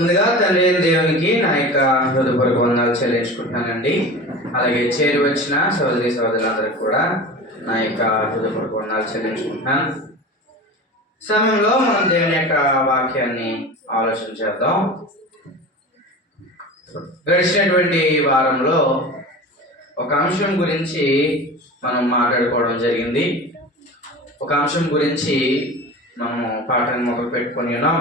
ముందుగా తండ్రి అయిన దేవునికి నా యొక్క హృదయపూర్వక వందనాలు చెల్లించుకుంటున్నానండి. అలాగే చేరి వచ్చిన సోదరి సోదరులందరికీ కూడా నా యొక్క హృదయపూర్వక వందనాలు చెల్లించుకుంటున్నాను. సమయంలో మనం దేవుని యొక్క వాక్యాన్ని ఆలోచన చేద్దాం. గడిచినటువంటి వారంలో ఒక అంశం గురించి మనం మాట్లాడుకోవడం జరిగింది. ఒక అంశం గురించి మనము పాఠాన్ని మొదలు పెట్టుకొని ఉన్నాం.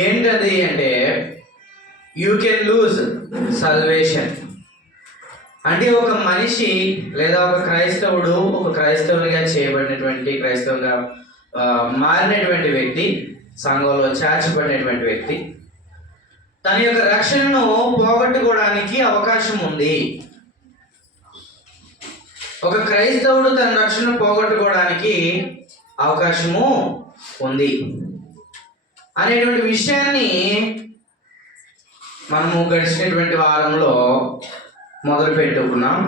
ఏంటది అంటే యూ కెన్ లూజ్ సల్వేషన్. అంటే ఒక మనిషి లేదా ఒక క్రైస్తవుడు ఒక క్రైస్తవునిగా చేయబడినటువంటి క్రైస్తవుగా మారినటువంటి వ్యక్తి, సంఘంలో చేర్చబడినటువంటి వ్యక్తి తన యొక్క రక్షణను పోగొట్టుకోవడానికి అవకాశం ఉంది. ఒక క్రైస్తవుడు తన రక్షణ పోగొట్టుకోవడానికి అవకాశము ఉంది అనేటువంటి విషయాన్ని మనము గడిచినటువంటి వారంలో మొదలు పెట్టుకున్నాం.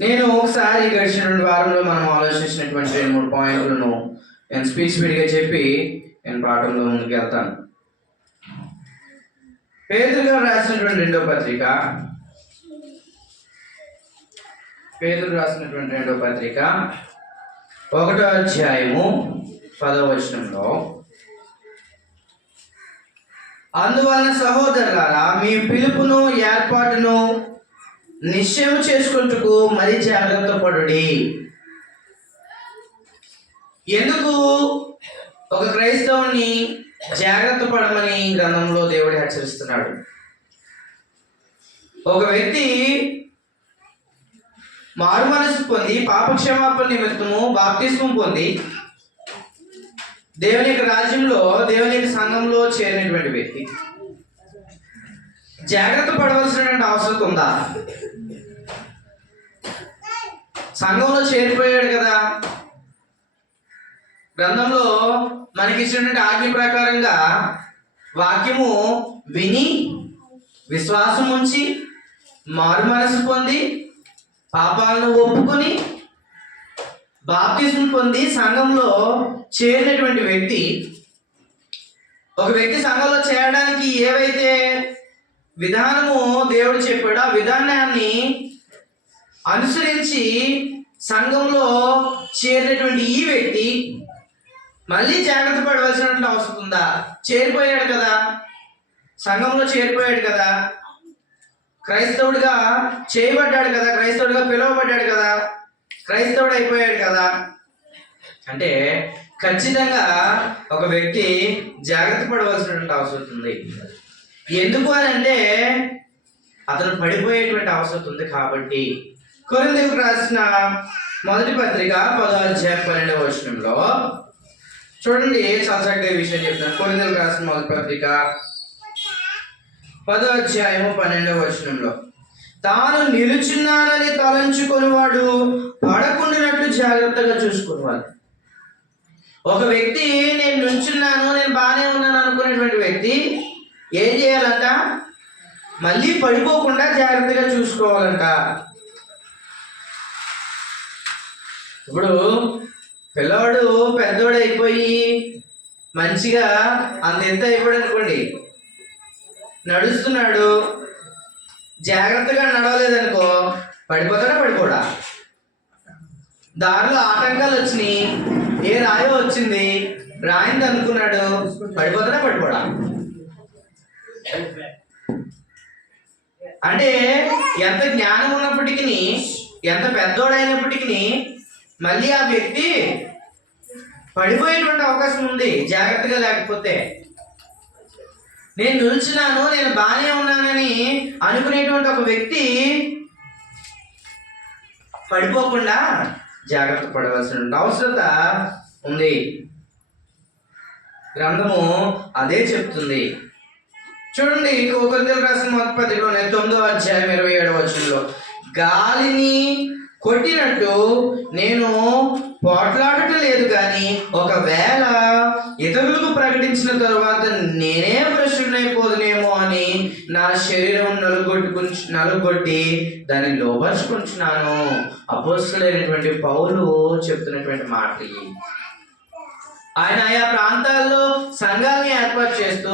నేను ఒకసారి గడిచినటువంటి వారంలో మనం ఆలోచించినటువంటి 2-3 పాయింట్లను నేను స్పీడ్గా చెప్పి నేను పాఠంలో ముందుకు వెళ్తాను. పేతురు గారు రాసినటువంటి రెండో పత్రిక 1వ అధ్యాయము 10వ వచనంలో, అందువలన సహోదరులారా మీ పిలుపును ఏర్పాటును నిశ్చయం చేసుకుంటూ మరి జాగ్రత్త పడుడి. ఎందుకు ఒక క్రైస్తవుని జాగ్రత్త పడమని గ్రంథంలో దేవుడు హెచ్చరిస్తున్నాడు? ఒక వ్యక్తి మారు మనసు పొంది పాపక్షమాపణ నిమిత్తము బాప్తిస్మం పొంది దేవుని యొక్క రాజ్యంలో దేవుని యొక్క సంఘంలో చేరినటువంటి వ్యక్తి జాగ్రత్త పడవలసినటువంటి అవసరం ఉందా? సంఘంలో చేరిపోయాడు కదా, గ్రంథంలో మనకి ఇచ్చినటువంటి ఆజ్ఞ ప్రకారంగా వాక్యము విని విశ్వాసం ఉంచి మారు మనసు పొంది పాపాలను ఒప్పుకొని బాప్తిస్మం పొంది సంఘంలో చేరినటువంటి వ్యక్తి, ఒక వ్యక్తి సంఘంలో చేరడానికి ఏవైతే విధానము దేవుడు చెప్పాడో ఆ విధానాన్ని అనుసరించి సంఘంలో చేరినటువంటి ఈ వ్యక్తి మళ్ళీ జాగ్రత్త పడవలసినటువంటి అవసరం ఉందా? చేరిపోయాడు కదా, సంఘంలో చేరిపోయాడు కదా, క్రైస్తవుడిగా చేయబడ్డాడు కదా, క్రైస్తవుడిగా పిలువబడ్డాడు కదా, క్రైస్తవుడు అయిపోయాడు కదా అంటే ఖచ్చితంగా ఒక వ్యక్తి జాగ్రత్త పడవలసినటువంటి అవసరం ఉంది. ఎందుకు అని అంటే అతను పడిపోయేటువంటి అవసరం ఉంది కాబట్టి. కొరింథీయులకు రాసిన మొదటి పత్రిక 10వ అధ్యాయం 12వ వచనంలో చూడండి, చాలా చక్కగా ఈ విషయం చెప్తాను. కొరింథీయులకు రాసిన మొదటి పత్రిక 10వ అధ్యాయము 12వ వచనంలో, తాను నిలుచున్నానని తలంచుకొని వాడు పడకుండానట్లు జాగ్రత్తగా చూసుకునేవాడు. ఒక వ్యక్తి నేను నుంచున్నాను, నేను బాగానే ఉన్నాను అనుకునేటువంటి వ్యక్తి ఏం చేయాలంట? మళ్ళీ పడిపోకుండా జాగ్రత్తగా చూసుకోవాలంట. ఇప్పుడు పిల్లవాడు పెద్దవాడు అయిపోయి మంచిగా అంత ఎంత అయిపోయాడు అనుకోండి, నడుస్తున్నాడు, జాగ్రత్తగా నడవలేదనుకో పడిపోతాడా? పడిపోడా? దారిలో ఆటంకాలు వచ్చినాయి, ఏ రాయో వచ్చింది, రాయింది అనుకున్నాడు, పడిపోతాడా? పడిపోడా? అంటే ఎంత జ్ఞానం ఉన్నప్పటికీ, ఎంత పెద్దోడైనప్పటికీ మళ్ళీ ఆ వ్యక్తి పడిపోయేటువంటి అవకాశం ఉంది జాగ్రత్తగా లేకపోతే. నేను నిల్చున్నాను, నేను బాగానే ఉన్నానని అనుకునేటువంటి ఒక వ్యక్తి పడిపోకుండా జాగ్రత్త పడవలసిన అవసరత ఉంది. గ్రంథము అదే చెప్తుంది. చూడండి, కొరింథీయులకు రాసిన మొదటి పత్రికలోనే 9వ అధ్యాయం 27వ వచనంలో, గాలిని కొట్టినట్టు నేను పోట్లాడటం లేదు, కానీ ఒకవేళ ఇతరులకు ప్రకటించిన తరువాత నేనే భ్రష్టుడైపోదునేమో అని నా శరీరం నలుగొట్టి దాన్ని లోపరుచుకుంటున్నాను. అపోస్తలుడైనటువంటి పౌలు చెప్తున్నటువంటి మాట. ఆయన ఆయా ప్రాంతాల్లో సంఘాలని ఏర్పాటు చేస్తూ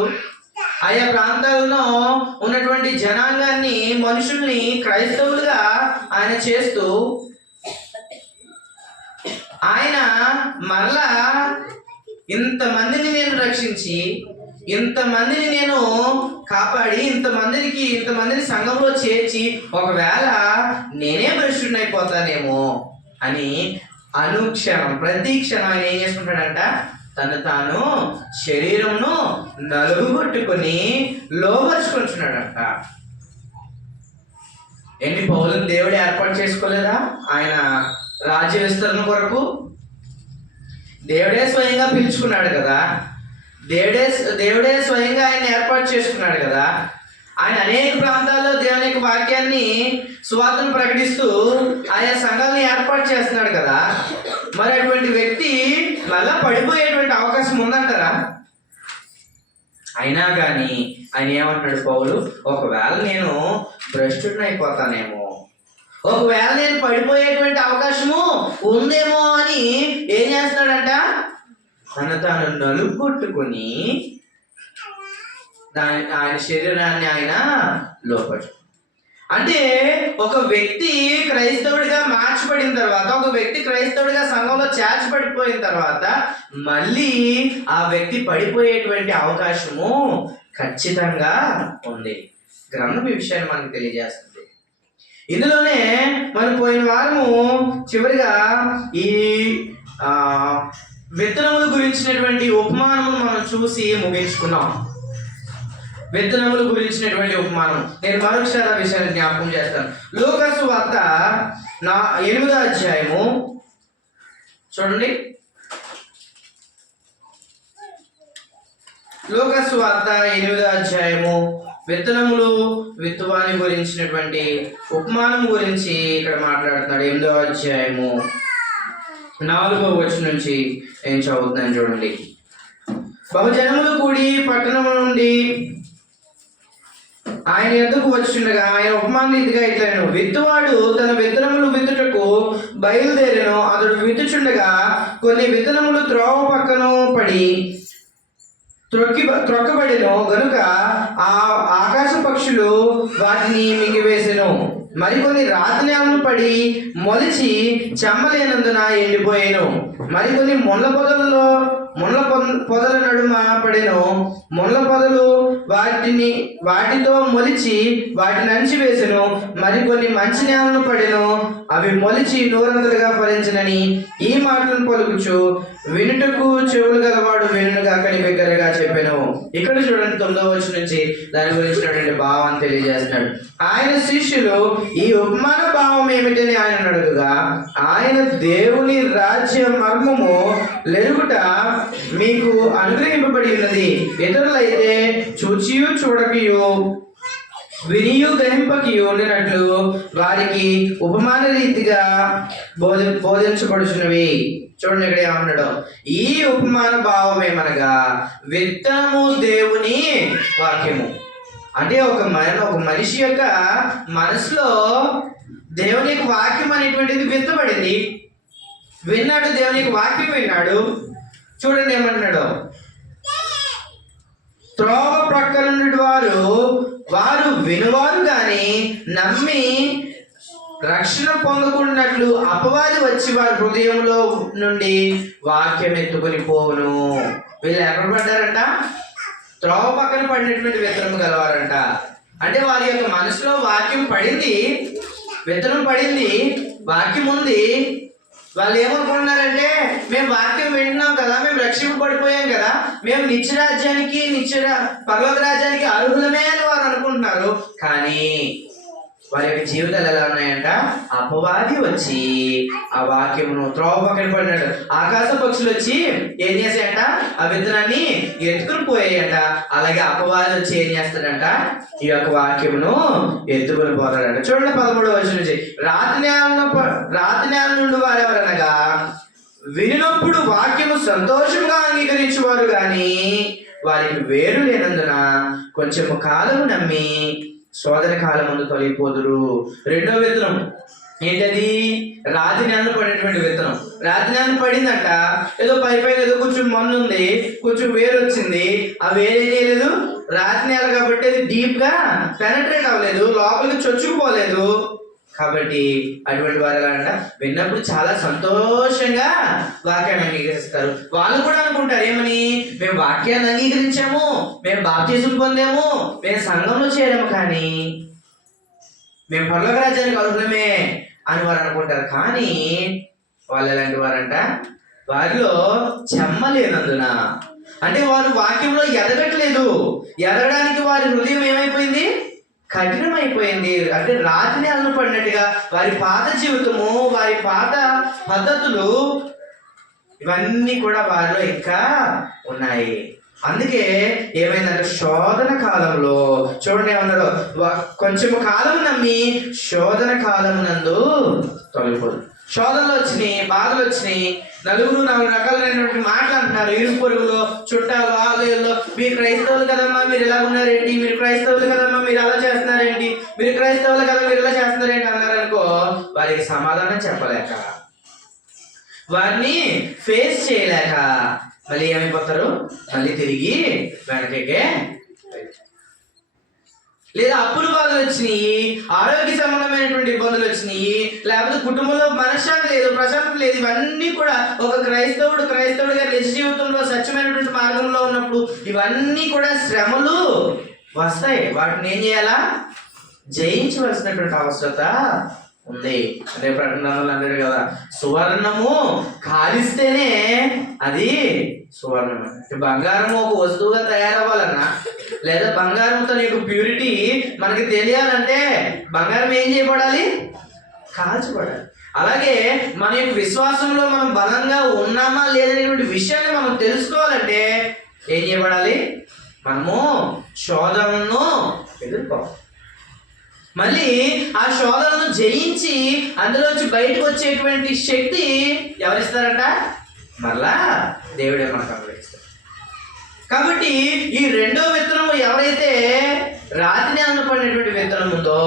ఆయా ప్రాంతాల్లో ఉన్నటువంటి జనాంగాన్ని, మనుషుల్ని క్రైస్తవులుగా ఆయన చేస్తూ ఆయన మరలా ఇంతమందిని నేను రక్షించి, ఇంతమందిని నేను కాపాడి, ఇంతమందిని సంఘంలో చేర్చి ఒకవేళ నేనే భ్రష్టుడైపోతానేమో అని అనుక్షణం ప్రతి క్షణం ఆయన ఏం చేసుకుంటాడంట, తను తాను శరీరంను నలుగుబట్టుకొని లోపరుచుకుంటున్నాడంట. ఏంటి, పౌలను దేవుడు ఏర్పాటు చేసుకోలేదా? ఆయన రాజ్య విస్తరణ కొరకు దేవుడే స్వయంగా పిలుచుకున్నాడు కదా, దేవుడే స్వయంగా ఆయన ఏర్పాటు చేసుకున్నాడు కదా. ఆయన అనేక ప్రాంతాల్లో దేవుని యొక్క వాక్యాన్ని, సువార్తను ప్రకటిస్తూ ఆయా సంఘాలను ఏర్పాటు చేస్తున్నాడు కదా. మరి అటువంటి వ్యక్తి మళ్ళా పడిపోయేటువంటి అవకాశం ఉందంటారా? అయినా కానీ ఆయన ఏమంటున్నాడు పౌలు, ఒకవేళ నేను భ్రష్టుడిని అయిపోతానేమో, ఒకవేళ నేను పడిపోయేటువంటి అవకాశము ఉందేమో అని ఏం చేస్తున్నాడంట, తాను నలుగొట్టుకుని ఆయన శరీరాన్ని ఆయన లోపరుచు. అంటే ఒక వ్యక్తి క్రైస్తవుడిగా మార్చబడిన తర్వాత, ఒక వ్యక్తి క్రైస్తవుడిగా సంఘంలో చేర్చబడిపోయిన తర్వాత మళ్ళీ ఆ వ్యక్తి పడిపోయేటువంటి అవకాశము ఖచ్చితంగా ఉంది. గ్రంథం ఈ విషయాన్ని మనకు తెలియజేస్తుంది. ఇందులోనే మనం పోయిన వారము చివరిగా ఈ విత్తనముల గురించినటువంటి ఉపమానమును మనం చూసి ముగించుకున్నాం. విత్తనముల గురించినటువంటి ఉపమానం నేను మరొకసారి ఆ విషయాన్ని జ్ఞాపకం చేస్తాను. లూకా సువార్త 8వ అధ్యాయము చూడండి. లూకా సువార్త 8వ అధ్యాయము విత్తనములు విత్తువాని గురించినటువంటి ఉపమానం గురించి ఇక్కడ మాట్లాడుతున్నాడు. 8వ అధ్యాయము 4వ వచనం నుంచి ఏం చదువుతున్నాను చూడండి. బహుజనములు కూడి పట్టణము నుండి ఆయన ఎద్దుకు వచ్చుండగా ఆయన ఉపమానం రీతిగా ఇట్లను, విత్తువాడు తన విత్తనములు విత్తుటకు బయలుదేరెను. అతడు విత్తుచుండగా కొన్ని విత్తనములు త్రోవ పక్కన పడి త్రొక్కబడెను గనుక ఆ ఆకాశ పక్షులు వాటిని మింగివేసెను. మరికొన్ని రాతి నేలను పడి మొలిచి చెమ్మలేనందున ఎండిపోయాను. మరికొన్ని ముళ్ళ పొదల నడుమ పడెను. ముళ్ళ పొదలు వాటితో మొలిచి వాటిని అణిచివేసెను. మరికొన్ని మంచి నేలను పడెను. అవి మొలిచి నూరంతలుగా ఫలించనని ఈ మాటలను పలుకుచు వినుటకు చెవులు గలవాడు వినుగా అక్కడి బిగ్గరగా చెప్పాను. ఇక్కడ చూడండి 9వ వచనం నుంచి దాని గురించినటువంటి భావాన్ని తెలియజేస్తున్నాడు. ఆయన శిష్యులు ఈ ఉపమాన భావం ఏమిటని ఆయన అడుగుగా, ఆయన దేవుని రాజ్య మర్మము లెరుగుట మీకు అనుగ్రహింపబడి ఉన్నది. ఇతరులైతే చూచియు చూడకయు వినియు గ్రహింపకయు ఉండినట్లు వారికి ఉపమాన రీతిగా బోధించబడుచున్నవి. చూడండి ఇక్కడ ఏమన్నాడు, ఈ ఉపమాన భావం ఏమనగా విత్తనము దేవుని వాక్యము. అంటే ఒక మనిషి యొక్క మనసులో దేవుని యొక్క వాక్యం అనేటువంటిది విత్తబడింది. విన్నాడు, దేవుని యొక్క వాక్యం విన్నాడు. చూడండి ఏమంటున్నాడు, త్రోవ ప్రక్కన వారు వినువారు కానీ నమ్మి రక్షణ పొందకున్నట్లు అపవాది వచ్చి వారి హృదయంలో నుండి వాక్యం ఎత్తుకుని పోవును. వీళ్ళు ఎక్కడ పడ్డారంట? త్రోవ పక్కన పడినటువంటి విత్తనం గలవారంట. అంటే వారి యొక్క మనసులో వాక్యం పడింది, విత్తనం పడింది, వాక్యం ఉంది. వాళ్ళు ఏమనుకుంటున్నారంటే, మేము వాక్యం వింటున్నాం కదా, మేము రక్షింపబడిపోయాం కదా, మేము పరలోక రాజ్యానికి అర్హులమే అని వారు అనుకుంటున్నారు. కానీ వారి యొక్క జీవితాలు ఎలా ఉన్నాయంట? అపవాది వచ్చి ఆ వాక్యమును త్రోవ పక్కన పడినాడు. ఆకాశ పక్షులు వచ్చి ఏం చేసాయంట? ఆ విత్తనాన్ని ఎత్తుకుని పోయాయంట. అలాగే అపవాది వచ్చి ఏం చేస్తాడంట? ఈ యొక్క వాక్యమును ఎత్తుకుని పోతాడంట. చూడండి 13వ వచనం నుంచి, రాతి నేల నుండి వారెవరనగా వినినప్పుడు వాక్యము సంతోషంగా అంగీకరించేవారు కానీ వారికి వేరు లేనందున కొంచెము కాలము నమ్మి శోధన కాలం ముందు తొలగిపోదురు. రెండో విత్తనం ఏంటది? రాతి నేలను పడినటువంటి విత్తనం. రాతి నేలను పడిందంట, ఏదో పై పైన ఏదో కొంచెం మన్ను ఉంది, కొంచెం వేరు వచ్చింది. ఆ వేరు ఏం చేయలేదు, రాతి నేల కాబట్టి అది డీప్ గా పెనట్రేట్ అవ్వలేదు, లోపలికి చొచ్చుకుపోలేదు. కాబట్టి అటువంటి వారు ఎలా అంట, విన్నప్పుడు చాలా సంతోషంగా వాక్యాన్ని అంగీకరిస్తారు. వాళ్ళు కూడా అనుకుంటారు ఏమని, మేము వాక్యాన్ని అంగీకరించాము, మేము బాప్తిజం పొందాము, మేము సంఘంలో చేరాము, కానీ మేము పరలోక రాజ్యానికి అర్హులమే అని వారు అనుకుంటారు. కానీ వాళ్ళు ఎలాంటి వారంట, వారిలో చెమ్మ లేనందున, అంటే వారు వాక్యంలో ఎదగట్లేదు. ఎదగడానికి వారి హృదయం ఏమైపోయింది, కఠినమైపోయింది. అంటే రాతిని అల్లుపడినట్టుగా వారి పాత జీవితము, వారి పాత పద్ధతులు ఇవన్నీ కూడా వారిలో ఇంకా ఉన్నాయి. అందుకే ఏమైందంటే శోధన కాలంలో చూడండి ఏమన్నారు, కొంచెం కాలం నమ్మి శోధన కాలం నందు తొలగిపోదు. శోధనలు వచ్చినాయి, బాధలు వచ్చినాయి, నలుగురు 4 రకాలైనటువంటి మాటలు అంటున్నారు. ఇరుగు పొరుగులో, చుట్టాలు, ఆలయాల్లో, మీరు క్రైస్తవులు కదమ్మా మీరు ఎలా ఉన్నారేంటి, మీరు క్రైస్తవులు కదమ్మా మీరు అలా చేస్తున్నారేంటి, మీరు క్రైస్తవులు కదా మీరు ఇలా చేస్తున్నారేంటి అన్నారనుకో, వారికి సమాధానం చెప్పలేక, వారిని ఫేస్ చేయలేక మళ్ళీ ఏమైపోతారు, మళ్ళీ తిరిగి వెనకకే. లేదా అప్పుల బాధలు వచ్చినాయి, ఆరోగ్య సంబంధమైనటువంటి ఇబ్బందులు వచ్చినాయి, లేకపోతే కుటుంబంలో మనశ్శాంతి లేదు, ప్రశాంతత లేదు. ఇవన్నీ కూడా ఒక క్రైస్తవుడిగా నిజ జీవితంలో సత్యమైనటువంటి మార్గంలో ఉన్నప్పుడు ఇవన్నీ కూడా శ్రమలు వస్తాయి. వాటిని ఏం చేయాలా, జయించవలసినటువంటి అవసరత ఉంది. అదే ప్రకటనలు అన్నాడు కదా, సువర్ణము కాలిస్తేనే అది సువర్ణం. బంగారం ఒక వస్తువుగా తయారవ్వాలన్నా, లేదా బంగారంతో నీకు ప్యూరిటీ మనకి తెలియాలంటే బంగారం ఏం చేయబడాలి, కాల్చబడాలి. అలాగే మన యొక్క విశ్వాసంలో మనం బలంగా ఉన్నామా లేదనేటువంటి విషయాన్ని మనం తెలుసుకోవాలంటే ఏం చేయబడాలి, మనము శోధనను ఎదుర్కోవాలి. మళ్ళీ ఆ శోధనను జయించి అందులోంచి బయటకు వచ్చేటువంటి శక్తి ఎవరిస్తారంట, మరలా దేవుడే మనకు అనుగ్రహిస్తాడు. కాబట్టి ఈ రెండో విత్తనము ఎవరైతే రాతిని అన్నపడినటువంటి విత్తనం ఉందో,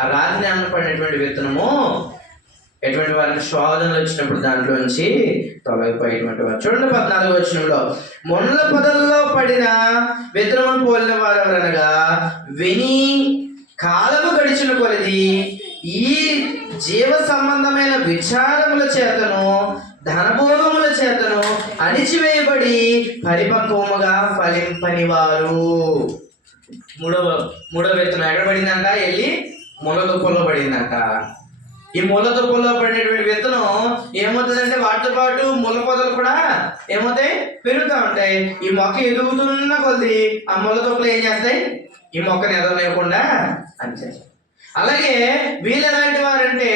ఆ రాతిని అన్నపడినటువంటి విత్తనము ఎటువంటి వారికి శోధనలు వచ్చినప్పుడు దాంట్లోంచి తొలగిపోయేటువంటి వారు. చూడండి 14వ వచనంలో, మొండ్ల పొదల్లో పడిన విత్తనమును పోలిన వారు ఎవరనగా, విని కాలము గడిచిన కొలది ఈ జీవ సంబంధమైన విచారముల చేతను ధనభోగముల చేతను అణిచివేయబడి పరిపక్వముగా ఫలింపని వారు. మూడవ విత్తనం ఎక్కడ పడిందంట, వెళ్ళి ముళ్ళ దుప్పల్లో పడిందంట. ఈ ముళ్ళ దుప్పల్లో పడినటువంటి విత్తనం ఏమవుతుందంటే, వాటితో పాటు ముళ్ళ పొదలు కూడా ఏమవుతాయి, పెరుగుతూ ఉంటాయి. ఈ మొక్క ఎదుగుతున్న కొద్ది ఆ ముళ్ళ దుప్పలు ఏం చేస్తాయి, ఈ మొక్కను ఎదగలేకుండా అంతే. అలాగే వీళ్ళు ఎలాంటి వారంటే,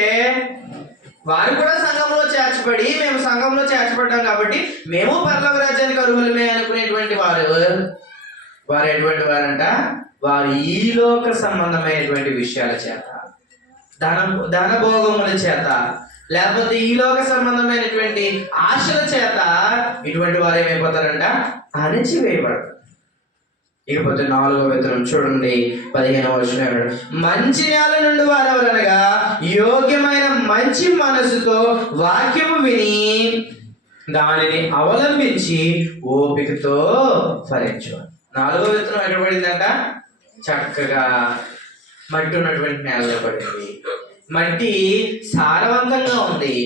వారు కూడా సంఘంలో చేర్చబడి, మేము సంఘంలో చేర్చబడ్డాం కాబట్టి మేము పరలోక రాజ్యానికి అర్హులమే అనుకునేటువంటి వారు ఎటువంటి వారంట, వారు ఈ లోక సంబంధమైనటువంటి విషయాల చేత, ధనభోగముల చేత, లేకపోతే ఈ లోక సంబంధమైనటువంటి ఆశల చేత ఇటువంటి వారు ఏమైపోతారంట, అణిచివేయబడతారు. ఇకపోతే 4వ విత్తనం చూడండి 15వ వచనం, మంచి నేల నుండి వారెవరనగా యోగ్యమైన మంచి మనసుతో వాక్యము విని దానిని అవలంబించి ఓపికతో ఫలించేవారు. 4వ విత్తనం ఎక్కడ పడిందంట, చక్కగా మట్టి ఉన్నటువంటి నేలలో పడింది. మట్టి సారవంతంగా ఉంది.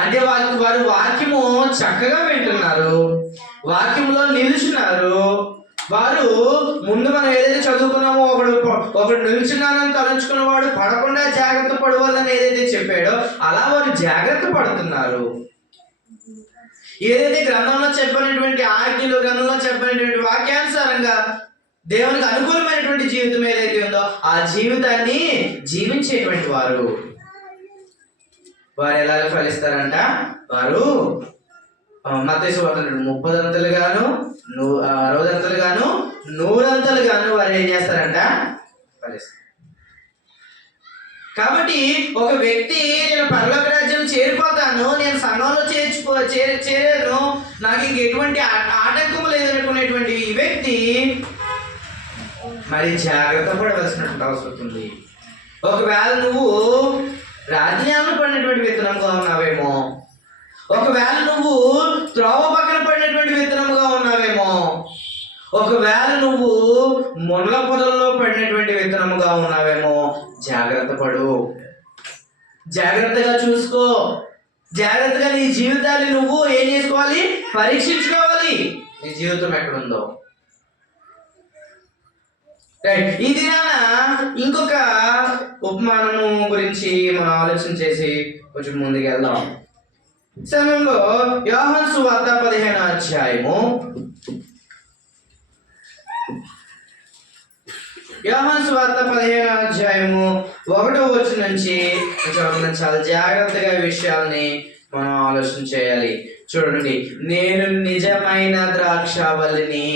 అంటే వారు వాక్యము చక్కగా వింటున్నారు, వాక్యంలో నిలుచున్నారు. వారు ముందు మనం ఏదైతే చదువుకున్నామో, ఒకడు నిల్చున్నానని తలంచుకున్నవాడు పడకుండా జాగ్రత్త పడవాలని ఏదైతే చెప్పాడో అలా వారు జాగ్రత్త పడుతున్నారు. ఏదైతే గ్రంథంలో చెప్పినటువంటి ఆజ్ఞలు, గ్రంథంలో చెప్పినటువంటి వాక్యానుసారంగా దేవునికి అనుకూలమైనటువంటి జీవితం ఏదైతే ఉందో ఆ జీవితాన్ని జీవించేటువంటి వారు ఎలా ఫలిస్తారంట, వారు మత్తయి సువార్త 30 అంతలు గాను 60 అంతలు గాను 100 అంతలు గాను వారు ఏం చేస్తారంట, ఫలిస్తారు. కాబట్టి ఒక వ్యక్తి నేను పరలోక రాజ్యం చేరిపోతాను, నేను సంఘంలో చేరాను, నాకు ఇంక ఎటువంటి ఆటంకం లేదనుకునేటువంటి ఈ వ్యక్తి మరి జాగ్రత్త పడవలసినటువంటి అవసరం ఉంది. ఒకవేళ నువ్వు రాజ్యాలను పడినటువంటి విత్తనంగా ఉన్నావేమో, ఒకవేళ నువ్వు త్రోవ పక్కన పడినటువంటి విత్తనముగా ఉన్నావేమో, ఒకవేళ నువ్వు మునగ పొదల్లో పడినటువంటి విత్తనముగా ఉన్నావేమో. జాగ్రత్త పడు, జాగ్రత్తగా చూసుకో, జాగ్రత్తగా నీ జీవితాన్ని నువ్వు ఏం చేసుకోవాలి, పరీక్షించుకోవాలి. నీ జీవితం ఎక్కడుందో. ఈ దినాన ఇంకొక ఉపమానము గురించి మనం ఆలోచన చేసి కొంచెం ముందుకు వెళ్దాం. సమయంలో యోహాను సువార్త 15వ అధ్యాయము, యోహాను సువార్త 15వ అధ్యాయము 1వ వచనం నుంచి చాలా జాగ్రత్తగా ఈ విషయాల్ని మనం ఆలోచన చేయాలి. చూడండి, నేను నిజమైన ద్రాక్షావల్లిని.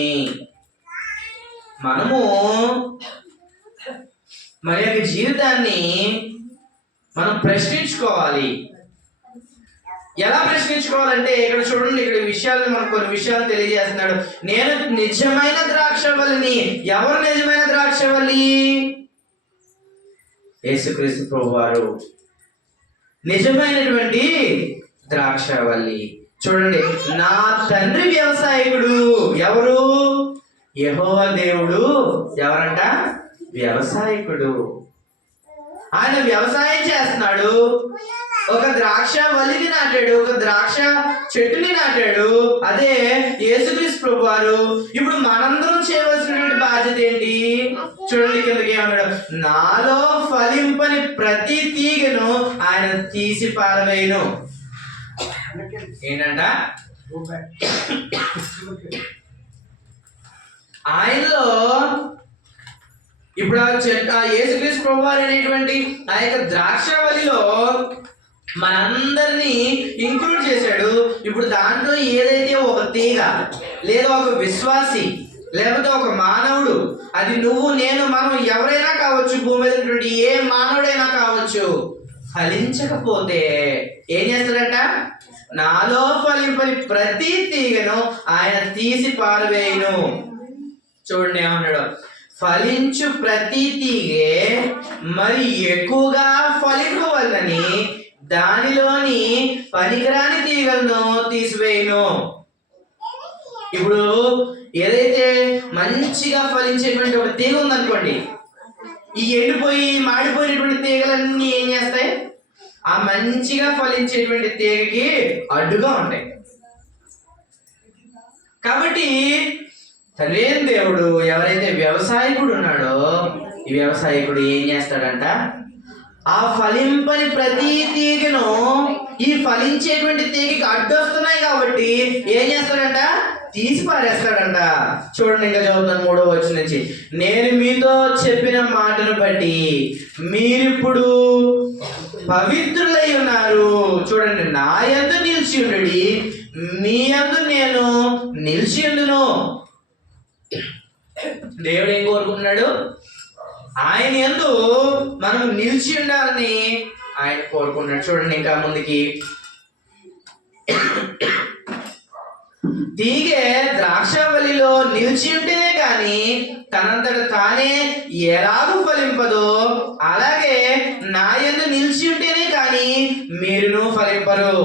మనము మన యొక్క జీవితాన్ని మనం ప్రశ్నించుకోవాలి. ఎలా ప్రశ్నించుకోవాలంటే ఇక్కడ చూడండి, ఇక్కడ విషయాలను మనకు కొన్ని విషయాలు తెలియజేస్తున్నాడు. నేను నిజమైన ద్రాక్షవల్లిని. ఎవరు నిజమైన ద్రాక్షవల్లి? యేసుక్రీస్తు ప్రభువారు నిజమైనటువంటి ద్రాక్షవల్లి. చూడండి, నా తండ్రి వ్యవసాయకుడు. ఎవరు? యెహోవా దేవుడు ఎవరంట? వ్యవసాయకుడు. ఆయన వ్యవసాయం చేస్తున్నాడు. ఒక ద్రాక్ష వల్లిని నాటాడు, ఒక ద్రాక్ష చెట్టుని నాటాడు. అదే యేసుక్రీస్తు ప్రభువారు. ఇప్పుడు మనందరం చేయవలసినటువంటి బాధ్యత ఏంటి? చూడండి, కిందకి ఏమన్నాడు, నాలో ఫలింపని ప్రతి తీగను ఆయన తీసి పారవేయును. ఏంటంట? ఆయనలో ఇప్పుడు ఆ యేసుక్రీస్తు ప్రభువారు అనేటువంటి ఆ యొక్క ద్రాక్షవల్లిలో మనందరినీ ఇంక్లూడ్ చేశాడు. ఇప్పుడు దాంట్లో ఏదైతే ఒక తీగ లేదా ఒక విశ్వాసి లేకపోతే ఒక మానవుడు, అది నువ్వు నేను మనం ఎవరైనా కావచ్చు, భూమి మీద ఉన్నటువంటి ఏ మానవుడైనా కావచ్చు, ఫలించకపోతే ఏం చేస్తాడట? నాలో ఫలింపని ప్రతి తీగను ఆయన తీసి పారవేయును. చూడండి ఏమన్నాడు, ఫలించు ప్రతి తీగే మరి ఎక్కువగా ఫలింపవలనని దానిలోని పనికిరాని తీగలను తీసివేయును. ఇప్పుడు ఏదైతే మంచిగా ఫలించేటువంటి ఒక తీగ ఉందనుకోండి, ఈ ఎండిపోయి మాడిపోయినటువంటి తీగలన్నీ ఏం చేస్తాయి? ఆ మంచిగా ఫలించేటువంటి తీగకి అడ్డుగా ఉంటాయి. కాబట్టి తండ్రి దేవుడు ఎవరైతే వ్యవసాయకుడు ఉన్నాడో, ఈ వ్యవసాయకుడు ఏం చేస్తాడంట? ఆ ఫలింపని ప్రతి తీగను, ఈ ఫలించేటువంటి తీగకి అడ్డొస్తున్నాయి కాబట్టి ఏం చేస్తాడంట? తీసి పారేస్తాడంట. చూడండి, ఇంకా చదువుతాను 3వ వచనం నుంచి. నేను మీతో చెప్పిన మాటను బట్టి మీరిప్పుడు పవిత్రులై ఉన్నారు. చూడండి, నా యందు నిలిచి ఉండుడి, మీ యందు నేను నిలిచి ఉండును. దేవుడు ఏం కోరుకుంటున్నాడు? ఆయన యందు మనం నిలిచి ఉండాలని ఆయన కోరుకుంటున్నాడు. చూడండి ఇంకా ముందుకి, తీగే ద్రాక్షవల్లిలో నిలిచి ఉంటేనే కానీ తనంతట తానే ఎలాగూ ఫలింపదో, అలాగే నా యందు నిలిచి ఉంటేనే కానీ మీరును ఫలింపరు.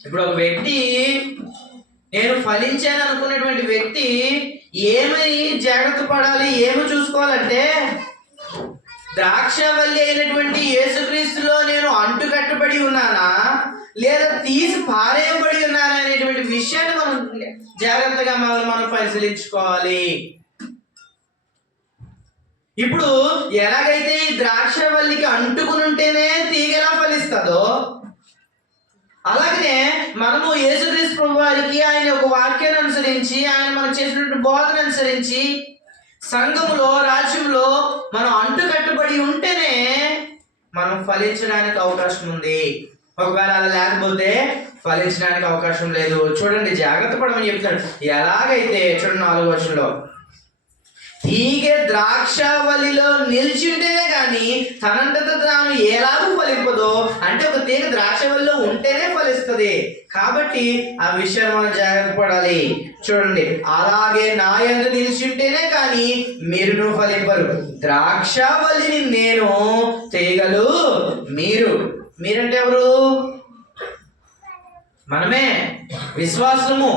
ఇప్పుడు ఒక వ్యక్తి, నేను ఫలించాను అనుకున్నటువంటి వ్యక్తి ఏమై జాగ్రత్త పడాలి, ఏమి చూసుకోవాలంటే, ద్రాక్షవల్లి అయినటువంటి యేసుక్రీస్తులో నేను అంటుకట్టబడి ఉన్నానా లేదా తీసి పారేయబడి ఉన్నానా అనేటువంటి విషయాన్ని మనం జాగ్రత్తగా మనం పరిశీలించుకోవాలి. ఇప్పుడు ఎలాగైతే ఈ ద్రాక్షవల్లికి అంటుకుని ఉంటేనే తీగలా ఫలిస్తుందో, అలాగనే మనము యేసుక్రీస్తు ప్రభు వారికి ఆయన ఒక వాక్యాన్ని అనుసరించి, ఆయన మనం చేసినటువంటి బోధన అనుసరించి సంఘములో, రాజ్యంలో మనం అంటుకట్టుబడి ఉంటేనే మనం ఫలించడానికి అవకాశం ఉంది. ఒకవేళ అలా లేకపోతే ఫలించడానికి అవకాశం లేదు. చూడండి, జాగ్రత్త పడమని చెప్తాడు. ఎలాగైతే చూడండి 4వ వచనంలో, తీగ ద్రాక్షావళిలో నిలిచి ఉంటేనే కానీ తనంతట తాను ఎలాగూ ఫలింపదో, అంటే ఒక తీగ ద్రాక్షావళిలో ఉంటేనే ఫలిస్తుంది. కాబట్టి ఆ విషయాన్ని మనం జాగ్రత్త పడాలి. చూడండి, అలాగే నా యందు నిలిచి ఉంటేనే కానీ మీరును ఫలింపరు. ద్రాక్షావళిని నేను, తీగలు మీరు. మీరంటే ఎవరు? మనమే, విశ్వాసము.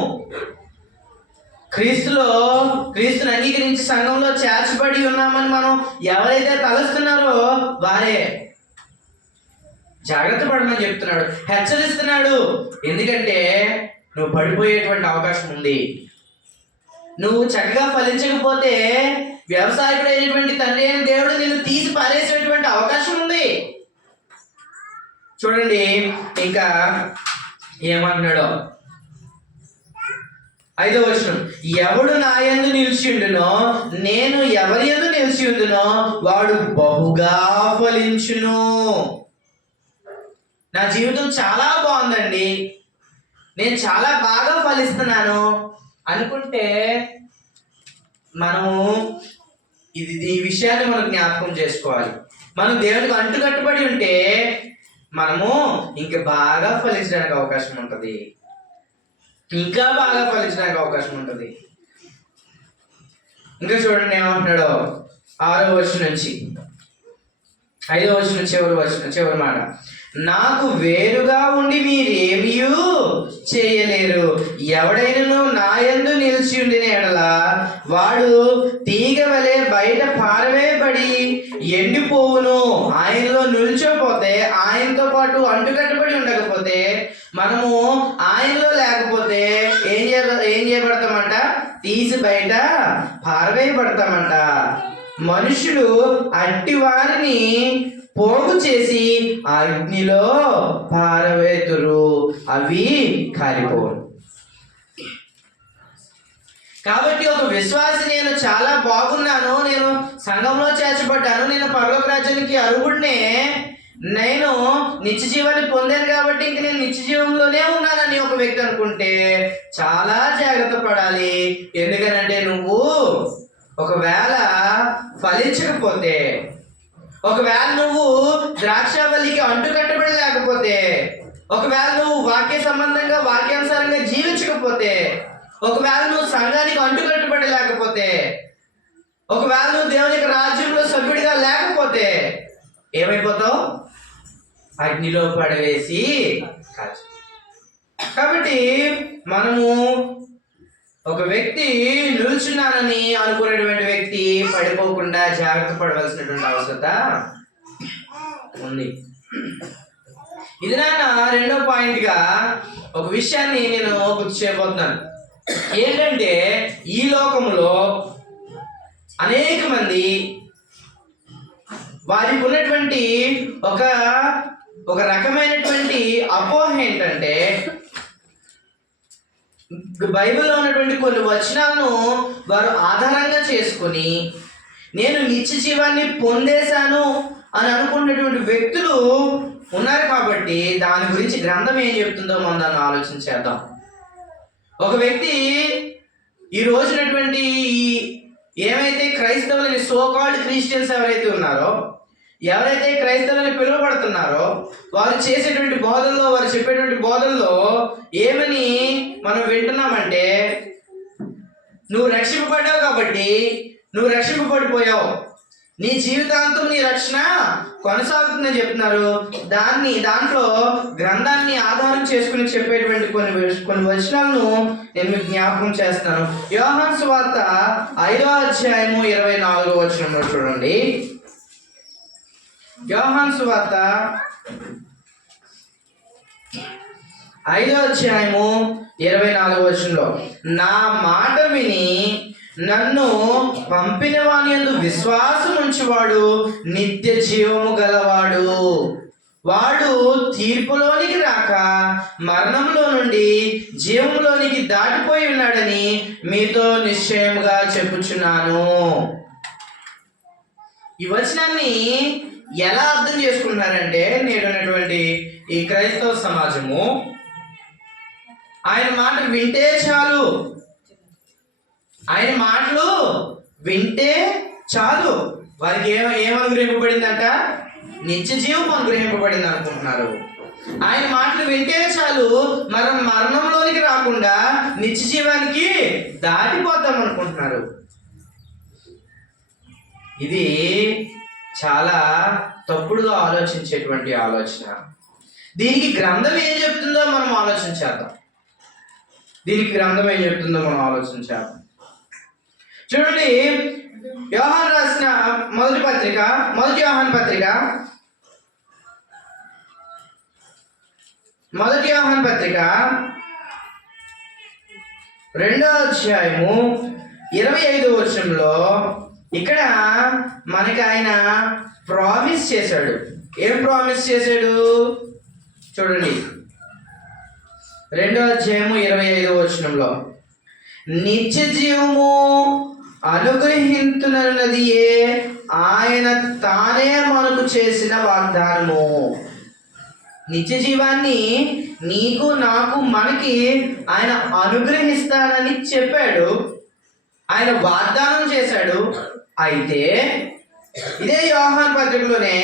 క్రీస్తుని అంగీకరించి సంఘంలో చేర్చబడి ఉన్నామని మనం ఎవరైతే తలస్తున్నారో వారే. జాగ్రత్త పడమని చెప్తున్నాడు, హెచ్చరిస్తున్నాడు. ఎందుకంటే నువ్వు పడిపోయేటువంటి అవకాశం ఉంది. నువ్వు చక్కగా ఫలించకపోతే వ్యవసాయకుడైనటువంటి తండ్రి అయిన దేవుడు నిన్ను తీసి పారేసేటువంటి అవకాశం ఉంది. చూడండి ఇంకా ఏమంటున్నాడో, 5వ వచనం, ఎవడు నా యందు నిలిచి ఉండునో, నేను ఎవరి యందు నిలిచి ఉండునో వాడు బహుగా ఫలించును. నా జీవితం చాలా బాగుందండి, నేను చాలా బాగా ఫలిస్తున్నాను అనుకుంటే మనము ఈ విషయాన్ని మనం జ్ఞాపకం చేసుకోవాలి. మనం దేవునికి అంటుకట్టుబడి ఉంటే మనము ఇంకా బాగా ఫలించడానికి అవకాశం ఉంటుంది, ఇంకా బాగా ఫలించడానికి అవకాశం ఉంటుంది. ఇంకా చూడండి ఏమంటున్నాడో 6వ వచనం నుంచి 5వ వచనం చివరి మాట, నాకు వేరుగా ఉండి మీరేమీ చేయలేరు. ఎవడైనను నా యందు నిలిచి ఉండిన ఎడల వాడు తీగ వలె బయట పారవేయబడి ఎండిపోవును. ఆయనలో నిల్చోపోతే, ఆయనతో పాటు అంటుకట్టుబడి ఉండకపోతే, మనము ఆయనలో లేకపోతే ఏం చేయబడతామంట? తీసి బయట పారవేయబడతామంట. మనుషులు అట్టి వారిని పోగు చేసి అగ్నిలో పారవేతురు, అవి కాలిపోవు. కాబట్టి ఒక విశ్వాసి, నేను చాలా బాగున్నాను, నేను సంఘంలో చేర్చబడ్డాను, నేను పరలోక రాజ్యానికి అర్హుడినే, నేను నిత్య జీవాన్ని పొందాను కాబట్టి ఇంక నేను నిత్య జీవంలోనే ఉన్నానని ఒక వ్యక్తి అనుకుంటే చాలా జాగ్రత్త పడాలి. ఎందుకనంటే నువ్వు ఒకవేళ ఫలించకపోతే, ఒకవేళ నువ్వు ద్రాక్షావళికి అంటుకట్టబడి లేకపోతే, ఒకవేళ నువ్వు వాక్య సంబంధంగా వాక్యానుసారంగా జీవించకపోతే, ఒకవేళ నువ్వు సంఘానికి అంటుకట్టుబడి లేకపోతే, ఒకవేళ నువ్వు దేవునికి రాజ్యంలో సభ్యుడిగా లేకపోతే ఏమైపోతావు? అగ్నిలో పడవేసి కాల్చు. కాబట్టి మనము ఒక వ్యక్తి నిల్చున్నానని అనుకునేటువంటి వ్యక్తి పడిపోకుండా జాగ్రత్త పడవలసినటువంటి అవసరత ఉంది. ఇది నాన్న 2వ పాయింట్గా ఒక విషయాన్ని నేను గుర్తు చేయబోతున్నాను. ఏంటంటే ఈ లోకములో అనేక మంది వారికి ఉన్నటువంటి ఒక రకమైనటువంటి అపోహ ఏంటంటే, బైబిల్లో ఉన్నటువంటి కొన్ని వచనాలను వారు ఆధారంగా చేసుకొని నేను నిత్య జీవాన్ని పొందేశాను అని అనుకున్నటువంటి వ్యక్తులు ఉన్నారు. కాబట్టి దాని గురించి గ్రంథం ఏం చెప్తుందో మనం దాన్ని ఆలోచించేద్దాం. ఒక వ్యక్తి ఈ రోజునటువంటి ఏమైతే క్రైస్తవులని, సోకాల్డ్ క్రిస్టియన్స్ ఎవరైతే ఉన్నారో, ఎవరైతే క్రైస్తవులని పిలువబడుతున్నారో, వారు చేసేటువంటి బోధల్లో, వారు చెప్పేటువంటి బోధల్లో ఏమని మనం వింటున్నామంటే, నువ్వు రక్షింపబడ్డావు కాబట్టి నువ్వు రక్షింపబడిపోయావు, నీ జీవితాంతం నీ రక్షణ కొనసాగుతుందని చెప్తున్నారు. దాంట్లో గ్రంథాన్ని ఆధారం చేసుకుని చెప్పేటువంటి కొన్ని వచనాలను నేను మీకు జ్ఞాపకం చేస్తాను. యోహాను సువార్త 5వ అధ్యాయము 24వ వచనంలో చూడండి. యోహాను సువార్త 5వ అధ్యాయము 24వ వచనంలో, నా మాట విని నన్ను పంపిన వాని యందు విశ్వాసం ఉంచువాడు నిత్య జీవము గలవాడు, వాడు తీర్పులోనికి రాక మరణంలో నుండి జీవంలోనికి దాటిపోయి ఉన్నాడని మీతో నిశ్చయముగా చెప్పుచున్నాను. ఈ వచనాన్ని ఎలా అర్థం చేసుకుంటున్నారంటే, నేడున్నటువంటి ఈ క్రైస్తవ సమాజము ఆయన మాట వింటే చాలు, ఆయన మాటలు వింటే చాలు. వారికి ఏం అనుగ్రహింపబడిందంట? నిత్య జీవం అనుగ్రహింపబడింది అనుకుంటున్నారు. ఆయన మాటలు వింటే చాలు, మరణంలోనికి రాకుండా నిత్య జీవానికి దాటిపోతాం అనుకుంటున్నారు. ఇది చాలా తప్పుడుగా ఆలోచించేటువంటి ఆలోచన. దీనికి గ్రంథం ఏం చెప్తుందో మనం ఆలోచించేద్దాం. చూడండి, యోహాను రాసిన మొదటి యోహాను పత్రిక 2వ అధ్యాయము 25వ వచనంలో ఇక్కడ మనకి ఆయన ప్రామిస్ చేశాడు. ఏం ప్రామిస్ చేశాడు చూడండి. 2వ అధ్యాయము 25వ వచనంలో, నిత్య జీవము అనుగ్రహించునన్నదియే ఆయన తానే మనకు చేసిన వాగ్దానము. నిత్య జీవాన్ని నీకు నాకు మనకి ఆయన అనుగ్రహిస్తానని చెప్పాడు, ఆయన వాగ్దానం చేశాడు. అయితే ఇదే యోహాను పత్రికలోనే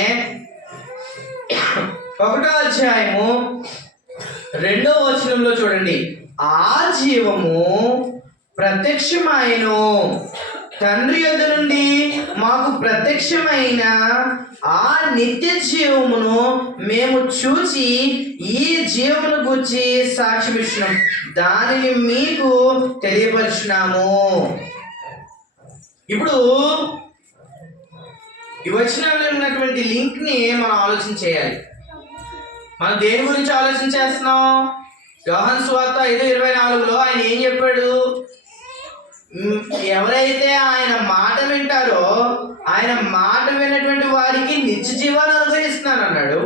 1వ అధ్యాయము 2వ వచనంలో చూడండి, ఆ జీవము ప్రత్యక్షమాయెను, తండ్రి యొద్ద నుండి మాకు ప్రత్యక్షమైన ఆ నిత్య జీవమును మేము చూచి ఈ జీవమును గురించి సాక్ష్యమిచ్చినాం, దానిని మీకు తెలియపరుచున్నాము. ఇప్పుడు ఈ వచనంలో ఉన్నటువంటి లింక్ ని మనం ఆలోచన చేయాలి. మనం దేని గురించి ఆలోచన చేస్తున్నాం? యోహాను సువార్త 5:24లో ఆయన ఏం చెప్పాడు? ఎవరైతే ఆయన మాట వింటారో ఆయన మాట విన్నటువంటి వారికి నిత్య జీవాన్ని అనుగ్రహిస్తున్నాను అన్నాడు.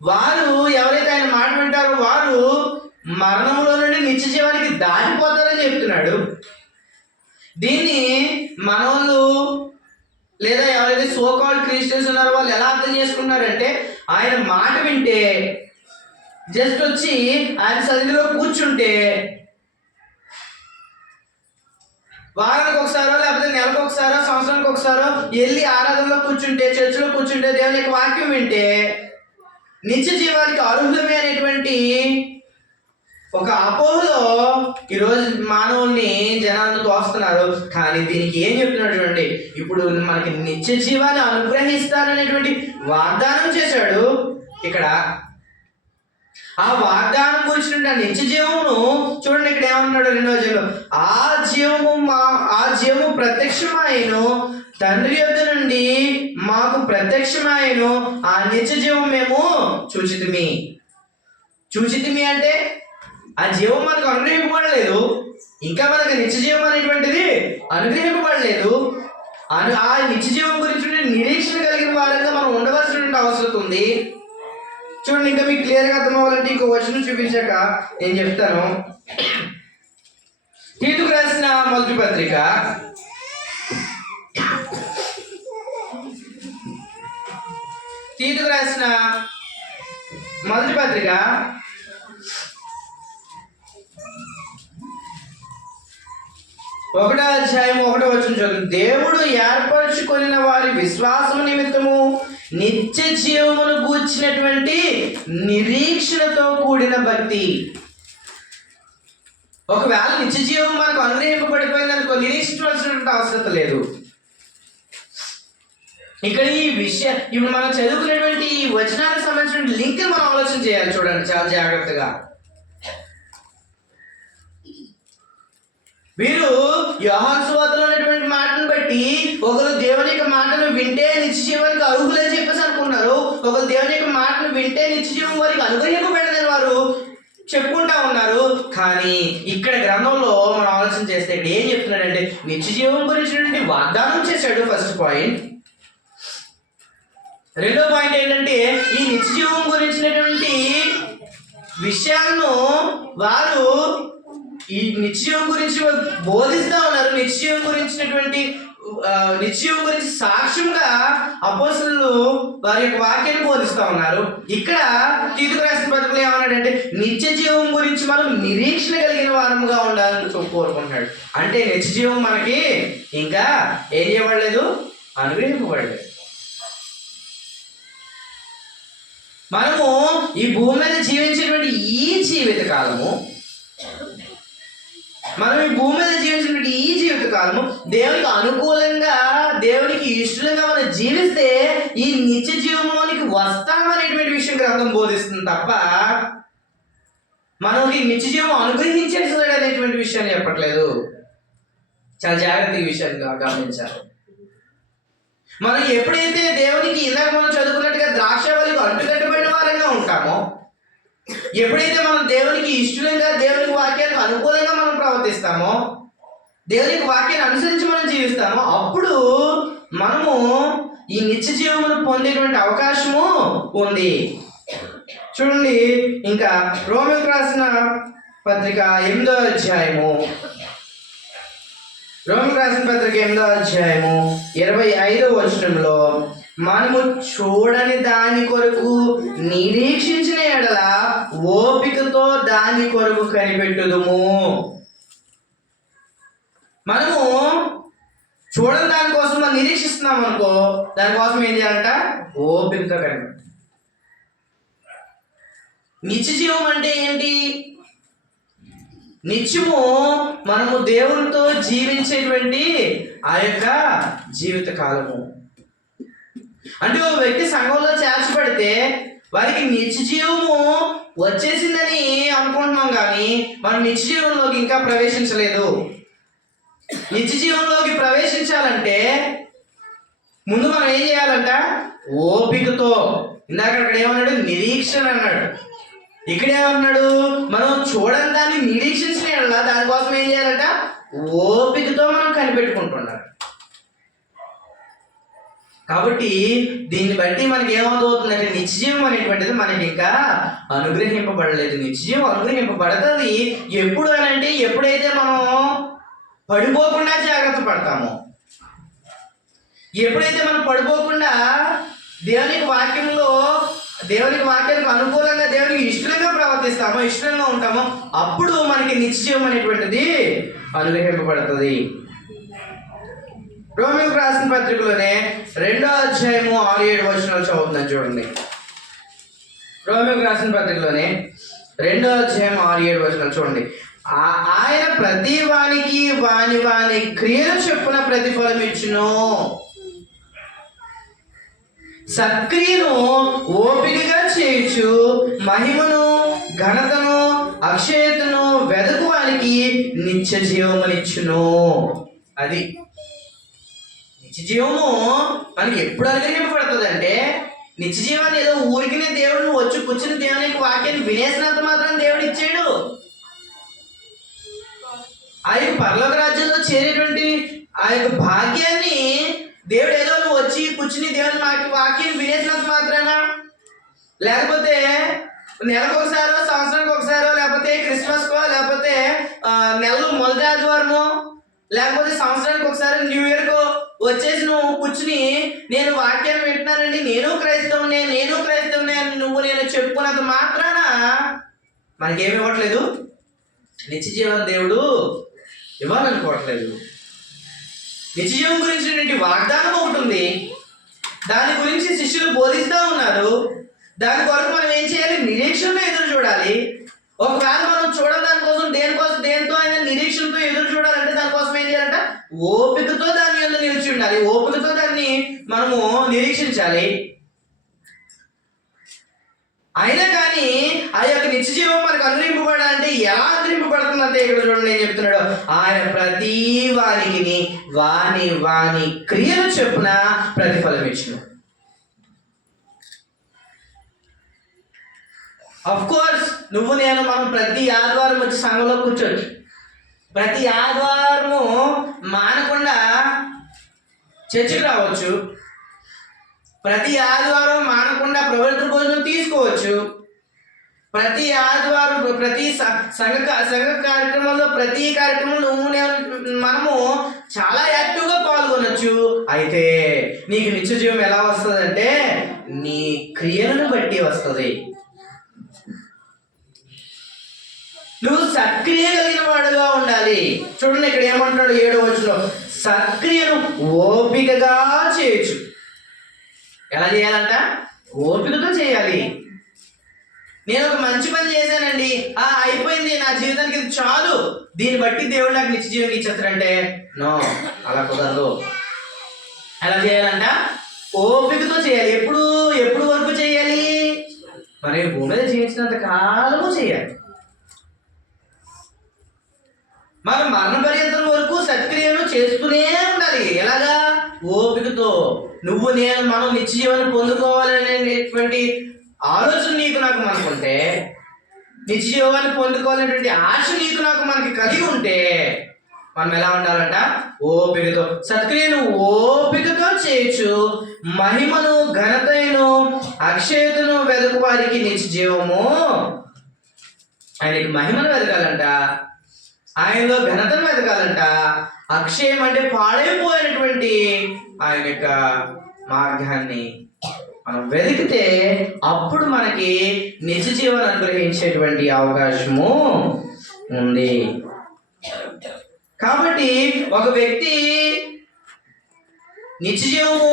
వారు ఎవరైతే ఆయన మాట వింటారో వారు మరణంలో నుండి నిత్య జీవానికి దాటిపోతారని చెప్తున్నాడు. దీన్ని మనోళ్ళు లేదా ఎవరైతే సోకాల్డ్ క్రిస్టియన్స్ ఉన్నారో వాళ్ళు ఎలా అర్థం చేసుకున్నారంటే, ఆయన మాట వింటే జస్ట్ వచ్చి ఆయన సన్నిధిలో కూర్చుంటే వారానికి ఒకసారో లేకపోతే నెలకు ఒకసారో సంవత్సరానికి ఒకసారో వెళ్ళి ఆరాధనలో కూర్చుంటే, చర్చిలో కూర్చుంటే, దేవుని యొక్క వాక్యం వింటే నిత్య జీవానికి అర్హులమే అనేటువంటి ఒక అపోహలో ఈరోజు మానవుల్ని జనాలను తోస్తున్నారు. కానీ దీనికి ఏం చెప్తున్నాడు చూడండి, ఇప్పుడు మనకి నిత్య జీవాన్ని అనుగ్రహిస్తాననేటువంటి వాగ్దానం చేశాడు. ఇక్కడ ఆ వాగ్దానం గురించిన నిత్య జీవమును చూడండి, ఇక్కడ ఏమన్నాడు 2వ వచనంలో, ఆ జీవము ప్రత్యక్షమాయెను, తండ్రి యొద్ద నుండి మాకు ప్రత్యక్షమాయెను, ఆ నిత్య జీవం మేము చూచితిమి అంటే ఆ జీవం మనకు అనుగ్రహింపబడలేదు, ఇంకా మనకు నిత్య జీవం అనేటువంటిది అనుగ్రహింపబడలేదు. ఆ నిత్య జీవం గురించి నిరీక్షణ కలిగిన వారంగా మనం ఉండవలసినటువంటి అవసరం ఉంది. చూడండి, ఇంకా మీకు క్లియర్గా అర్థం అవ్వాలంటే ఇంకో వచనం చూపించాక నేను చెప్తాను. తీతుకు రాసిన మొదటి పత్రిక 1వ అధ్యాయము 1వ వచనం చదువు. దేవుడు ఏర్పరచుకొనిన వారి విశ్వాసము నిమిత్తము నిత్య జీవమును గూర్చినటువంటి నిరీక్షణతో కూడిన భక్తి. ఒకవేళ నిత్య జీవం మనకు అనుగ్రహింపబడిపోయింది అనుకో, నిరీక్షించవలసినటువంటి అవసరం లేదు. ఇక్కడ ఈ విషయం ఇప్పుడు మనం చదువుకునేటువంటి ఈ వచనానికి సంబంధించిన లింక్ మనం ఆలోచన చేయాలి. చూడండి చాలా జాగ్రత్తగా. వీరు యోహాను సువార్తలో ఉన్నటువంటి మాటను బట్టి ఒకరు దేవుని యొక్క మాటను వింటే నిత్య జీవానికి అర్హులని చెప్పేసి అనుకున్నారు. ఒకరు దేవుని యొక్క మాటను వింటే నిత్య జీవం వారికి అనుగ్రహింపబడదని వారు చెప్పుకుంటా ఉన్నారు. కానీ ఇక్కడ గ్రంథంలో మనం ఆలోచన చేస్తే ఇక్కడ ఏం చెప్తున్నాడంటే, నిత్య జీవం గురించినటువంటి వాగ్దానం చేశాడు. First point. రెండో పాయింట్ ఏంటంటే, ఈ నిత్య జీవం గురించినటువంటి విషయాలను వారు ఈ నిత్య జీవం గురించి బోధిస్తూ ఉన్నారు. నిత్య జీవం గురించినటువంటి నిత్యజీవం గురించి సాక్ష్యంగా అపోస్తలులు వారి యొక్క వాక్యాన్ని బోధిస్తూ ఉన్నారు. ఇక్కడ తీతుకు రాసిన పత్రికలో ఏమన్నాడంటే నిత్య జీవం గురించి మనం నిరీక్షణ కలిగిన వారముగా ఉండాలని కోరుకుంటున్నాడు. అంటే నిత్య జీవం మనకి ఇంకా ఏం చేయబడలేదు, అనుగ్రహింపబడలేదు. మనము ఈ భూమి మీద జీవించేటువంటి ఈ జీవిత కాలము, మనం ఈ భూమి మీద జీవించినటువంటి ఈ జీవిత కాలము దేవునికి అనుకూలంగా, దేవునికి ఇష్టంగా మనం జీవిస్తే ఈ నిత్య జీవంలోనికి వస్తామనేటువంటి విషయం గ్రంథం బోధిస్తుంది తప్ప మనకి నిత్య జీవం అనుగ్రహించేస్తాడు అనేటువంటి విషయాన్ని చెప్పట్లేదు. చాలా జాగ్రత్తగా ఈ విషయాన్ని గమనించాలి. మనం ఎప్పుడైతే దేవునికి ఇందాక మనం చదువుకున్నట్టుగా ద్రాక్షావళికి అంటుకట్టబడిన వారంగా ఉంటామో, ఎప్పుడైతే మనం దేవునికి ఇష్టంగా, దేవునికి వాక్యానికి అనుకూలంగా మనం ప్రవర్తిస్తామో, దేవునికి వాక్యాన్ని అనుసరించి మనం జీవిస్తామో, అప్పుడు మనము ఈ నిత్య జీవమును పొందేటువంటి అవకాశము ఉంది. చూడండి, ఇంకా రోమీయులకు రాసిన పత్రిక 8వ అధ్యాయము, రోమీయులకు రాసిన పత్రిక 8వ అధ్యాయము 25వ వచనంలో, మనము చూడని దాని కొరకు నిరీక్షించిన ఎడల ఓపికతో దాని కొరకు కనిపెట్టుదుము. మనము చూడని దానికోసం మనం నిరీక్షిస్తున్నాం అనుకో, దానికోసం ఏం చేయాలంట, ఓపికతో కనిపెట్టు. నిత్య జీవం అంటే ఏంటి? నిత్యము మనము దేవునితో జీవించేటువంటి ఆ యొక్క జీవిత కాలము. అంటే ఓ వ్యక్తి సంఘంలో చేర్చబడితే వారికి నిత్య జీవము వచ్చేసిందని అనుకుంటున్నాం, కానీ మనం నిత్య జీవంలోకి ఇంకా ప్రవేశించలేదు. నిత్య జీవంలోకి ప్రవేశించాలంటే ముందు మనం ఏం చేయాలంట, ఓపికతో. ఇందాక అక్కడ ఏమన్నాడు, నిరీక్షణ అన్నాడు. ఇక్కడేమన్నాడు, మనం చూడని దాన్ని నిరీక్షించిన దానికోసం ఏం చేయాలంట, ఓపికతో మనం కనిపెట్టుకుంటున్నాడు. కాబట్టి దీన్ని బట్టి మనకి ఏమవుతుందంటే నిత్యజీవం అనేటువంటిది మనకి ఇంకా అనుగ్రహింపబడలేదు. నిత్యజీవం అనుగ్రహింపబడుతుంది ఎప్పుడు అని అంటే, ఎప్పుడైతే మనం పడిపోకుండా జాగ్రత్త పడతామో, ఎప్పుడైతే మనం పడిపోకుండా దేవునికి వాక్యానికి అనుకూలంగా, దేవునికి ఇష్టంగా ప్రవర్తిస్తామో, ఇష్టంగా ఉంటామో, అప్పుడు మనకి నిత్యజీవం అనేటువంటిది అనుగ్రహింపబడుతుంది. రోమీయులకు రాసిన పత్రికలోనే 2వ అధ్యాయము 6-7 వచనాలు చదువుతున్నాను చూడండి. రోమీయులకు రాసిన పత్రికలోనే 2వ అధ్యాయం 6-7 వచనాలు చూడండి. ఆయన ప్రతి వానికి వాని క్రియలు చొప్పున ప్రతిఫలం ఇచ్చును. సత్క్రియను ఓపికగా చేయొచ్చు, మహిమను, ఘనతను, అక్షయతను వెదకు వానికి నిత్య జీవమునిచ్చును. అది నిత్య జీవము మనకి ఎప్పుడు అనుగ్రహింపబడుతుంది అంటే, నిత్య జీవాన్ని ఏదో ఊరికినే దేవుడు వచ్చి కూర్చుని దేవునికి వాక్యాన్ని వినేసినంత మాత్రం దేవుడు ఇచ్చాడు. ఆ యొక్క పరలోక రాజ్యంలో చేరేటువంటి ఆ యొక్క భాగ్యాన్ని దేవుడు ఏదో నువ్వు వచ్చి కూర్చుని దేవుని వాక్యాన్ని వినేసినంత మాత్రాన, లేకపోతే నెలకు ఒకసారో, సంవత్సరానికి ఒకసారో, లేకపోతే క్రిస్మస్కో, లేకపోతే నెలలు మొదటి ఆదివారమో, లేకపోతే సంవత్సరానికి ఒకసారి న్యూ ఇయర్కో వచ్చేసి నువ్వు కూర్చుని నేను వాక్యాన్ని వింటున్నానండి, నేను క్రైస్తవునే నువ్వు నేను చెప్పుకున్నంత మాత్రాన మనకేమి ఇవ్వట్లేదు, నిత్య జీవం దేవుడు ఇవ్వాలనుకోవట్లేదు. నిత్య జీవం గురించినటువంటి వాగ్దానం ఒకటి ఉంది, దాని గురించి శిష్యులు బోధిస్తూ ఉన్నారు. దాని కొరకు మనం ఏం చేయాలి, నిరీక్షణతో ఎదురు చూడాలి. ఒకవేళ మనం చూడడం దానికోసం దేనితో అయినా నిరీక్షణతో ఎదురు చూడాలంటే దానికోసం ఏం చేయాలంట, ఓపికతో దాని యందు నిలిచి ఉండాలి, ఓపికతో దాన్ని మనము నిరీక్షించాలి. అయినా కానీ ఆ యొక్క నిత్య జీవం మనకు అనుగ్రహింపబడాలంటే ఎలా అనుగ్రహింపబడుతుందంటే, ఇక్కడ చూడండి ఏం చెప్తున్నాడు, ఆయన ప్రతి వారికి వాని క్రియలు చొప్పున ప్రతిఫలం ఇచ్చును. అఫ్ కోర్స్ నువ్వు నేను మనం ప్రతి ఆదివారం వచ్చి సంఘంలో కూర్చోవచ్చు, ప్రతి ఆదివారము మానకుండా చర్చికి రావచ్చు, ప్రతి ఆదివారం మానకుండా ప్రవృత్తి భోజనం తీసుకోవచ్చు, ప్రతి ఆదివారం ప్రతి సంఘ కార్యక్రమంలో ప్రతి కార్యక్రమంలో మనము చాలా యాక్టివ్గా పాల్గొనొచ్చు. అయితే నీకు నిత్య జీవం ఎలా వస్తుందంటే నీ క్రియలను బట్టి వస్తుంది. నువ్వు సక్రియ కలిగిన వాడుగా ఉండాలి. చూడండి ఇక్కడ ఏమంటాడు 7వ వచనంలో, సక్రియను ఓపికగా చేయొచ్చు. ఎలా చేయాలంట? ఓపికతో చేయాలి. నేను ఒక మంచి పని చేశానండి, అయిపోయింది, నా జీవితానికి ఇది చాలు, దీన్ని బట్టి దేవుడు నాకు నిత్య జీవం ఇచ్చేస్తాడంటే నో, అలా కుదరదు. ఎలా చేయాలంట? ఓపికతో చేయాలి. ఎప్పుడు వరకు చేయాలి? మరి భూమి మీద జీవించినంత కాలము చేయాలి. మనం మరణ పర్యంతం వరకు సత్క్రియను చేస్తూనే ఉండాలి. ఎలాగా? ఓపికతో. మనం నిత్య జీవాన్ని పొందుకోవాలనేటువంటి ఆలోచన నీకు నాకు మనకుంటే, నిత్య జీవాన్ని పొందుకోవాలనేటువంటి ఆశ నీకు నాకు మనకి కలిగి ఉంటే మనం ఎలా ఉండాలంట? ఓపికతో. సత్క్రియను ఓపికతో చేయొచ్చు. మహిమను, ఘనతను, అక్షయతను వెదకు వారికి నిత్య జీవము. ఆయనకి మహిమను వెతకాలంట, ఆయనలో ఘనతను వెతకాలంట. అక్షయం అంటే పాడైపోయినటువంటి ఆయన యొక్క మార్గాన్ని మనం వెతికితే అప్పుడు మనకి నిత్య జీవనం అనుగ్రహించేటువంటి అవకాశము ఉంది. కాబట్టి ఒక వ్యక్తి నిత్య జీవము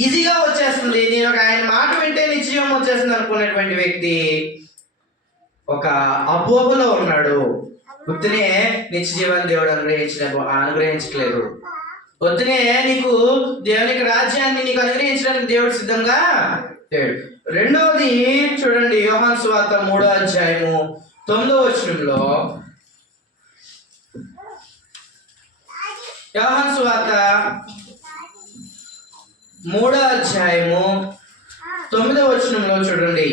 ఈజీగా వచ్చేస్తుంది, నేను ఆయన మాట వింటే నిత్య జీవం వచ్చేస్తుంది అనుకునేటువంటి వ్యక్తి ఒక అపోహలో ఉన్నాడు. వద్దునే నిత్య జీవాన్ని దేవుడు అనుగ్రహించట్లేదు. వద్దునే నీకు దేవునికి రాజ్యాన్ని నీకు అనుగ్రహించడానికి దేవుడు సిద్ధంగా లేడు. రెండవది చూడండి, యోహాను సువార్త 3వ అధ్యాయము 9వ వచనంలో, యోహాను సువార్త 3వ అధ్యాయము 9వ వచనంలో చూడండి,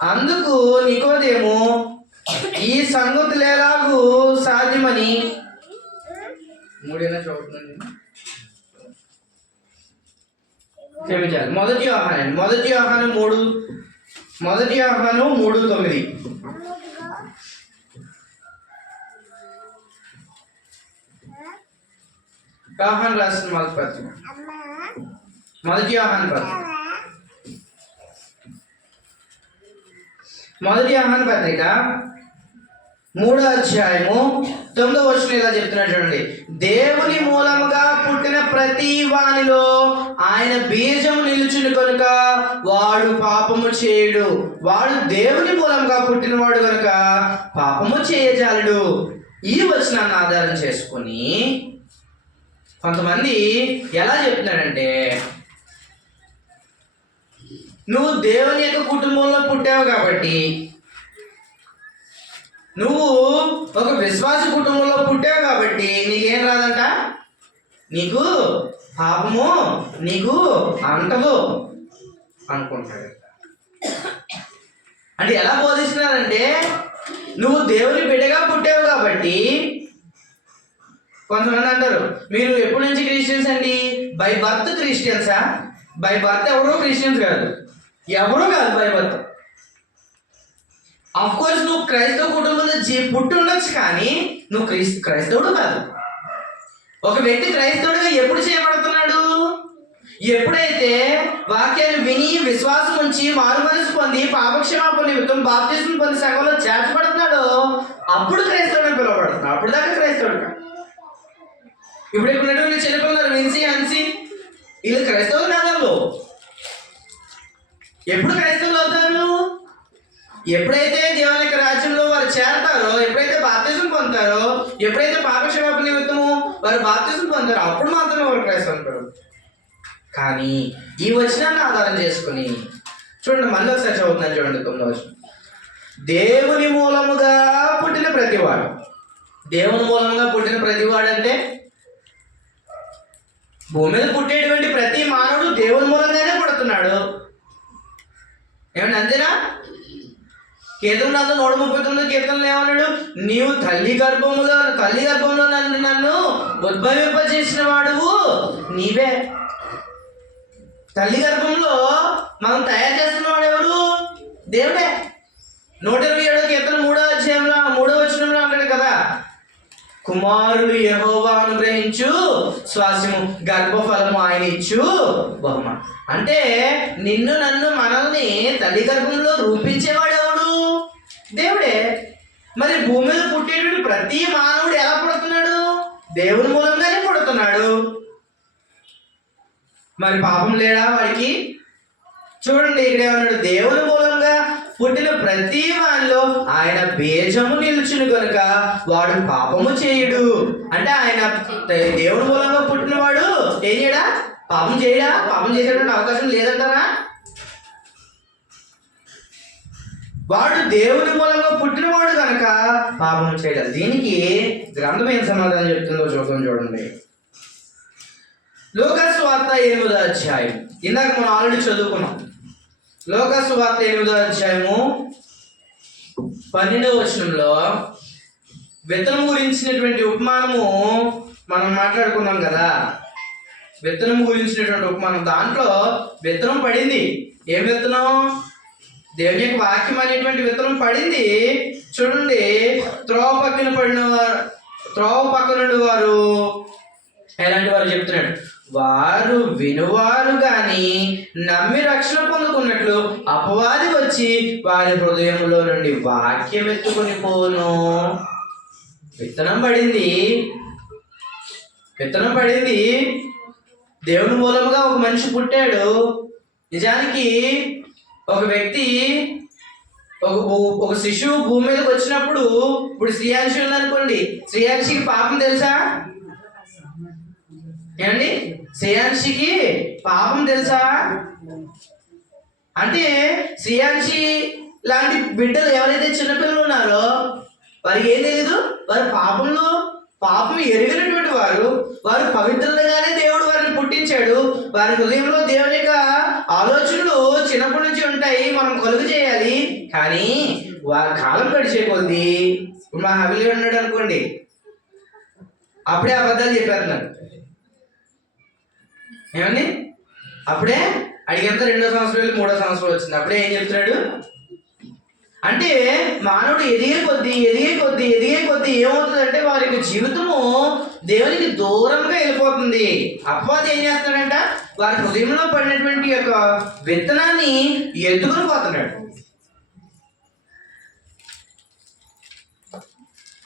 అందుకు నికోదేము ఈ సంగతులు ఎలాగూ సాధ్యమని, 3 చదువుతున్నాను, క్షమించాలి, 1 యోహాను 3:9. యోహాను రాసిన మొదటి పత్రిక, 1 యోహాను పత్రిక, 1 యోహాను పత్రిక 3వ అధ్యాయము 9వ వచనం ఇలా చెప్తున్నాడు చూడండి, దేవుని మూలముగా పుట్టిన ప్రతి వానిలో ఆయన బీజము నిలుచును కనుక వాడు పాపము చేయడు. వాడు దేవుని మూలంగా పుట్టినవాడు కనుక పాపము చేయజాలడు. ఈ వచనాన్ని ఆధారం చేసుకొని కొంతమంది ఎలా చెప్తున్నాడంటే, నువ్వు దేవుని యొక్క కుటుంబంలో పుట్టావు కాబట్టి, నువ్వు ఒక విశ్వాస కుటుంబంలో పుట్టావు కాబట్టి నీకేం రాదంట, నీకు పాపము నీకు అంటదు అనుకుంటాడు. అంటే ఎలా బోధిస్తున్నారంటే, నువ్వు దేవుని బిడ్డగా పుట్టావు కాబట్టి, కొంతమంది అంటారు మీరు ఎప్పటి నుంచి క్రిస్టియన్స్ అండి, బై బర్త్ క్రిస్టియన్సా? బై బర్త్ ఎవరో క్రిస్టియన్స్ కాదు, ఎవరో కాదు బై బర్త్. ఆఫ్ కోర్స్ నువ్వు క్రైస్తవ కుటుంబంలో పుట్టి ఉండొచ్చు, కానీ నువ్వు క్రైస్తవుడు కాదు. ఒక వ్యక్తి క్రైస్తవుడిగా ఎప్పుడు చేయబడుతున్నాడు? ఎప్పుడైతే వాక్యాన్ని విని విశ్వాసం ఉంచి మారు మనసు పొంది పాపక్షమాపణ నిమిత్తం బాప్తిస్మం పొంది సంఘంలో చేర్చబడుతున్నాడో అప్పుడు క్రైస్తవుడిని పిలువబడుతున్నాడు. అప్పుడు దాకా క్రైస్తవుడు కాదు. ఇప్పుడు ఉన్నటువంటి చిన్నపిల్లలు విన్సి అన్సి వీళ్ళు క్రైస్తవులు కాదు. ఎప్పుడు క్రైస్తవులు అవుతారు? ఎప్పుడైతే దేవుని యొక్క రాజ్యంలో వారు చేరతారో, ఎప్పుడైతే బాప్తిజం పొందుతారో, ఎప్పుడైతే పాపక్షమాపణ నిమిత్తము వారు బాప్తిజం పొందుతారో అప్పుడు మాత్రమే వారు క్రైస్తవులు. కానీ ఈ వచనాన్ని ఆధారం చేసుకుని చూడండి, మళ్ళీ ఒకసారి చదువుతున్నాను చూడండి 9వ వచనం, దేవుని మూలముగా పుట్టిన ప్రతివాడు. దేవుని మూలంగా పుట్టిన ప్రతివాడు అంటే భూమి మీద పుట్టేటువంటి ప్రతి మానవుడు దేవుని మూలంగానే పుడుతున్నాడు. ఏమండి, అంతేనా? కీర్తన 139 కీర్తనలు ఏమన్నాడు? నీవు తల్లి గర్భంలో నన్ను ఉద్భవింపజేసిన వాడువు నీవే. తల్లి గర్భంలో మనం తయారు చేస్తున్న వాడు ఎవరు? దేవుడే. 127 కీర్తన 3వ అధ్యాయంలో 3వ వచనంలో అంటాడు కదా, కుమారుడు యెహోవా అనుగ్రహించు స్వాస్యము, గర్భఫలము ఆయన ఇచ్చు బహుమానం. అంటే నిన్ను నన్ను మనల్ని తల్లి గర్భంలో రూపించేవాడు ఎవడు? దేవుడే. మరి భూమి మీద పుట్టేటువంటి ప్రతి మానవుడు ఎలా పుడుతున్నాడు? దేవుని మూలంగానే పుడుతున్నాడు. మరి పాపం లేడా వాడికి? చూడండి ఇక్కడ ఏమన్నాడు, దేవుని మూలంగా పుట్టిన ప్రతి వానిలో ఆయన బీజము నిలుచును కనుక వాడు పాపము చేయుడు. అంటే ఆయన దేవుని మూలంగా పుట్టిన వాడు ఏం చేయడా? పాపం చేయడా? పాపం చేసేటువంటి అవకాశం లేదంటారా? వాడు దేవుని మూలంగా పుట్టినవాడు కనుక పాపం చేయడం. దీనికి గ్రంథం ఏం సమాధానం చెప్తుందో చూడండి. లూకాసు సువార్త 8వ అధ్యాయం, ఇందాక మనం ఆల్రెడీ చదువుకున్నాం. లూకాసు సువార్త 8వ అధ్యాయము 12వ వచనంలో విత్తనం గురించినటువంటి ఉపమానము మనం మాట్లాడుకున్నాం కదా. విత్తనం గురించినటువంటి ఉపమానం, దాంట్లో విత్తనం పడింది. ఏం విత్తనం? దేవుని యొక్క వాక్యం అనేటువంటి విత్తనం పడింది. చూడండి, త్రోవ పక్కన వారు ఎలాంటి వారు చెప్తున్నాడు, వారు వినువారు గాని నమ్మి రక్షణ పొందుకున్నట్లు అపవాది వచ్చి వారి హృదయంలో నుండి వాక్యం ఎత్తుకొని పోను. విత్తనం పడింది. దేవుని మూలముగా ఒక మనిషి పుట్టాడు. నిజానికి ఒక వ్యక్తి, ఒక శిశువు భూమి మీదకి వచ్చినప్పుడు, ఇప్పుడు శ్రీయాంశి ఉందనుకోండి, శ్రీయాంశికి పాపం తెలుసా? ఏమండి, శ్రీయాంశికి పాపం తెలుసా? అంటే శ్రీయాంశి లాంటి బిడ్డలు ఎవరైతే చిన్నపిల్లలు ఉన్నారో వారికి ఏం తెలియదు. వారు పాపం ఎరిగినటువంటి వారు పవిత్రంగానే దేవుడు వారిని పుట్టించాడు. వారి హృదయంలో దేవుని యొక్క ఆలోచనలు చిన్నప్పటి నుంచి ఉంటాయి, మనం కలుగు చేయాలి. కానీ వారి కాలం గడిచే కొద్ది, ఇప్పుడు మా హవిలి ఉన్నాడు అనుకోండి, అప్పుడే అబద్ధాలు చెప్పేస్తున్నారు. ఏమండి, అప్పుడే అడిగేంత 2వ సంవత్సరం వెళ్ళి 3వ సంవత్సరం వచ్చింది, అప్పుడే ఏం చెప్తున్నాడు అంటే మానవుడు ఎదిగే కొద్దీ ఏమవుతుందంటే వారి యొక్క జీవితము దేవునికి దూరంగా వెళ్ళిపోతుంది. అపవాది ఏం చేస్తున్నాడంట, వారి హృదయంలో పడినటువంటి యొక్క విత్తనాన్ని ఎత్తుకుని పోతున్నాడు.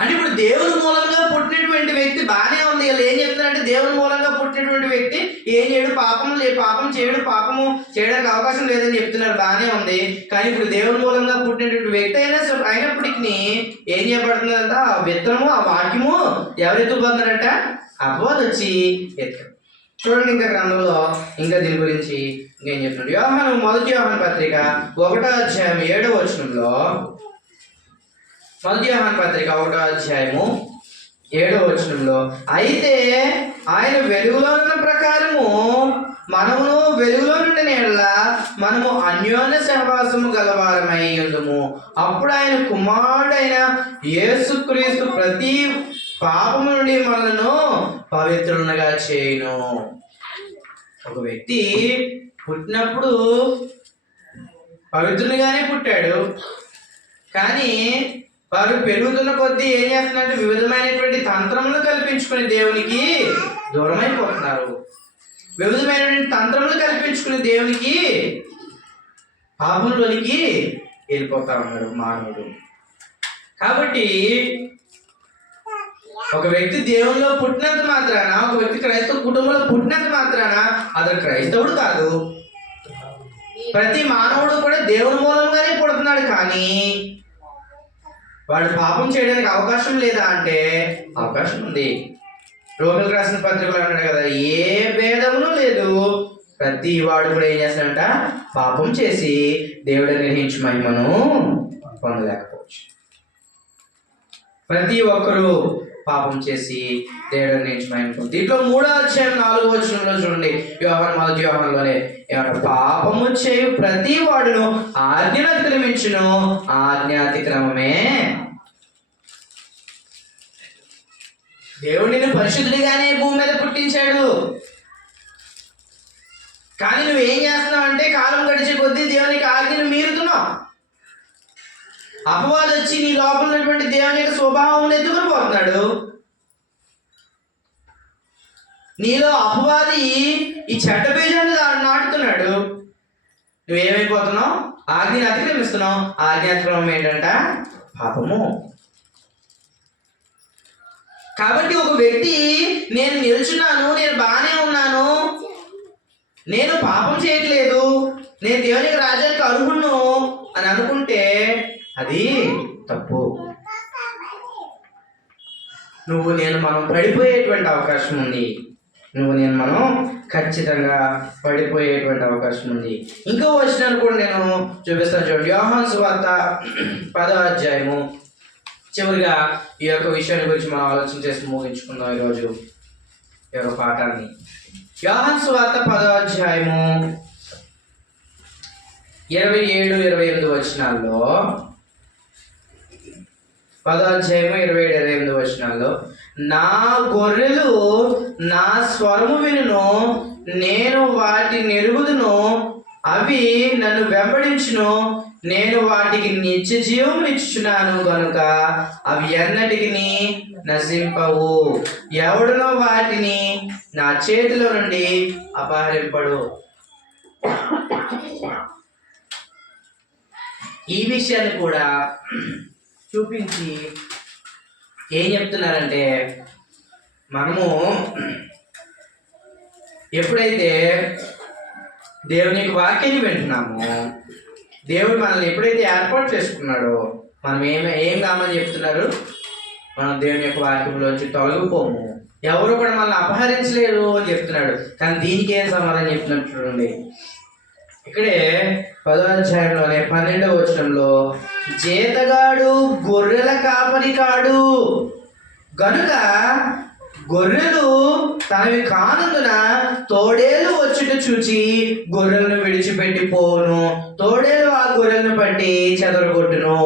అంటే ఇప్పుడు దేవుని మూలంగా పుట్టినటువంటి వ్యక్తి బాగానే ఉంది. వీళ్ళు ఏం చెప్తున్నారంటే దేవుని మూలంగా పుట్టినటువంటి వ్యక్తి ఏం చేయడు, పాపం చేయడు, పాపము చేయడానికి అవకాశం లేదని చెప్తున్నారు, బాగానే ఉంది. కానీ ఇప్పుడు దేవుని మూలంగా పుట్టినటువంటి వ్యక్తి అయినప్పటికీ ఏం చేయబడుతుందంట, ఆ విత్తనము, ఆ వాక్యము ఎవరు ఎత్తుకుపోతున్నారంట, అపవాది వచ్చి ఎత్తు. చూడండి ఇంకా గ్రంథంలో ఇంకా దీని గురించి ఇంకేం చెప్తున్నాడు. మొదటి యోహాను పత్రిక 1వ అధ్యాయం 7వ వచనంలో, మొదటి యోహాను పత్రిక 1వ అధ్యాయము 7వ వచనంలో, అయితే ఆయన వెలుగులో ఉన్న ప్రకారము మనమును వెలుగులో నుండి మనము అన్యోన్య సహవాసము గలవారమై ఉందుము. అప్పుడు ఆయన కుమారుడైన యేసుక్రీస్తు ప్రతి పాపము నుండి మనలను పవిత్రులుగా చేయును. ఒక వ్యక్తి పుట్టినప్పుడు పవిత్రునిగానే పుట్టాడు. కానీ వారు పెరుగుతున్న కొద్దీ ఏం చేస్తున్నారంటే వివిధమైనటువంటి తంత్రములు కల్పించుకుని దేవునికి దూరమైపోతున్నారు. వివిధమైనటువంటి తంత్రములు కల్పించుకుని దేవునికి పాపంలోనికి వెళ్ళిపోతా ఉన్నాడు మానవుడు. కాబట్టి ఒక వ్యక్తి దేవునిలో పుట్టినంత మాత్రాన, ఒక వ్యక్తి క్రైస్తవ కుటుంబంలో పుట్టినంత మాత్రాన అతను క్రైస్తవుడు కాదు. ప్రతి మానవుడు కూడా దేవుని మూలంగానే పుడుతున్నాడు. కానీ వాడు పాపం చేయడానికి అవకాశం లేదా అంటే అవకాశం ఉంది. రోమిలకు రాసిన పత్రికలు అన్నాడు కదా, ఏ భేదమును లేదు, ప్రతి వాడు కూడా ఏం చేస్తాడంట, పాపం చేసి దేవుడు నిర్ణయించు మహిమను పొందలేకపోవచ్చు. ప్రతి ఒక్కరూ పాపం చేసి దేవుడు నిర్ణయించు మహిమను. దీంట్లో 3వ అధ్యాయం 4వ వచనంలో చూడండి, మొదటి యోహానులోనే ఏమంటారు, పాపము చేయు ప్రతి వాడును ఆజ్ఞను అతిక్రమించును, ఆజ్ఞాతిక్రమమే. దేవుడు నిన్ను పరిశుద్ధుడిగానే భూమి మీద పుట్టించాడు. కానీ నువ్వేం చేస్తున్నావు అంటే కాలం గడిచే కొద్దీ దేవునికి ఆజ్ఞను మీరుతున్నావు. అపవాది వచ్చి నీ లోపల ఉన్నటువంటి దేవుని యొక్క స్వభావం ఎత్తుకుని పోతున్నాడు. నీలో అపవాది ఈ చెడ్డ బీజాన్ని నాటుతున్నాడు. నువ్వేమైపోతున్నావు? ఆజ్ఞని అతిక్రమిస్తున్నావు. ఆజ్ఞ అతిక్రమం ఏంటంట? పాపము. కాబట్టి ఒక వ్యక్తి నేను నిల్చున్నాను, నేను బాగానే ఉన్నాను, నేను పాపం చేయట్లేదు, నేను దేవునికి రాజ్యానికి అర్హును అని అనుకుంటే అది తప్పు. నువ్వు నేను మనం పడిపోయేటువంటి అవకాశం ఉంది. మనం ఖచ్చితంగా పడిపోయేటువంటి అవకాశం ఉంది. ఇంకో వచనాన్ని కూడా నేను చూపిస్తాను చూడండి. యోహాను సువార్త 10వ అధ్యాయము. చివరిగా ఈ యొక్క విషయాన్ని గురించి మనం ఆలోచన చేసి ముగించుకుందాం ఈరోజు ఈ యొక్క పాఠాన్ని. యోహాను సువార్త 10వ అధ్యాయము 27-28 వచనాల్లో, 10వ అధ్యాయము 27-28 వచనాల్లో, నా గొర్రెలు నా స్వరము వినును, నేను వాటిని ఎరుగుదును, అవి నన్ను వెంబడించును, నేను వాటికి నిత్య జీవము ఇచ్చుచున్నాను గనుక అవి ఎన్నటికి నశింపవు, ఎవడునో వాటిని నా చేతిలో నుండి అపహరింపడు. ఈ విషయాన్ని కూడా చూపించి ఏం చెప్తున్నారంటే, మనము ఎప్పుడైతే దేవుని యొక్క వాక్యాన్ని వింటున్నామో, దేవుడు మనల్ని ఎప్పుడైతే ఏర్పాటు చేసుకున్నాడో, మనం ఏం కామని చెప్తున్నారు? మనం దేవుని యొక్క వాక్యంలోంచి తొలగిపోము, ఎవరు కూడా మనల్ని అపహరించలేరు అని చెప్తున్నాడు. కానీ దీనికి ఏం సమాధానం చెప్తున్నట్టు చూడండి. ఇక్కడే 10వ అధ్యాయంలోనే 12వ వచనంలో, జీతగాడు గొర్రెల కాపరి కాడు గనుక గొర్రెలు తనవి కానందున తోడేలు వచ్చుట చూచి గొర్రెలను విడిచిపెట్టి పోను, తోడేలు ఆ గొర్రెలను పట్టి చెదరగొట్టును.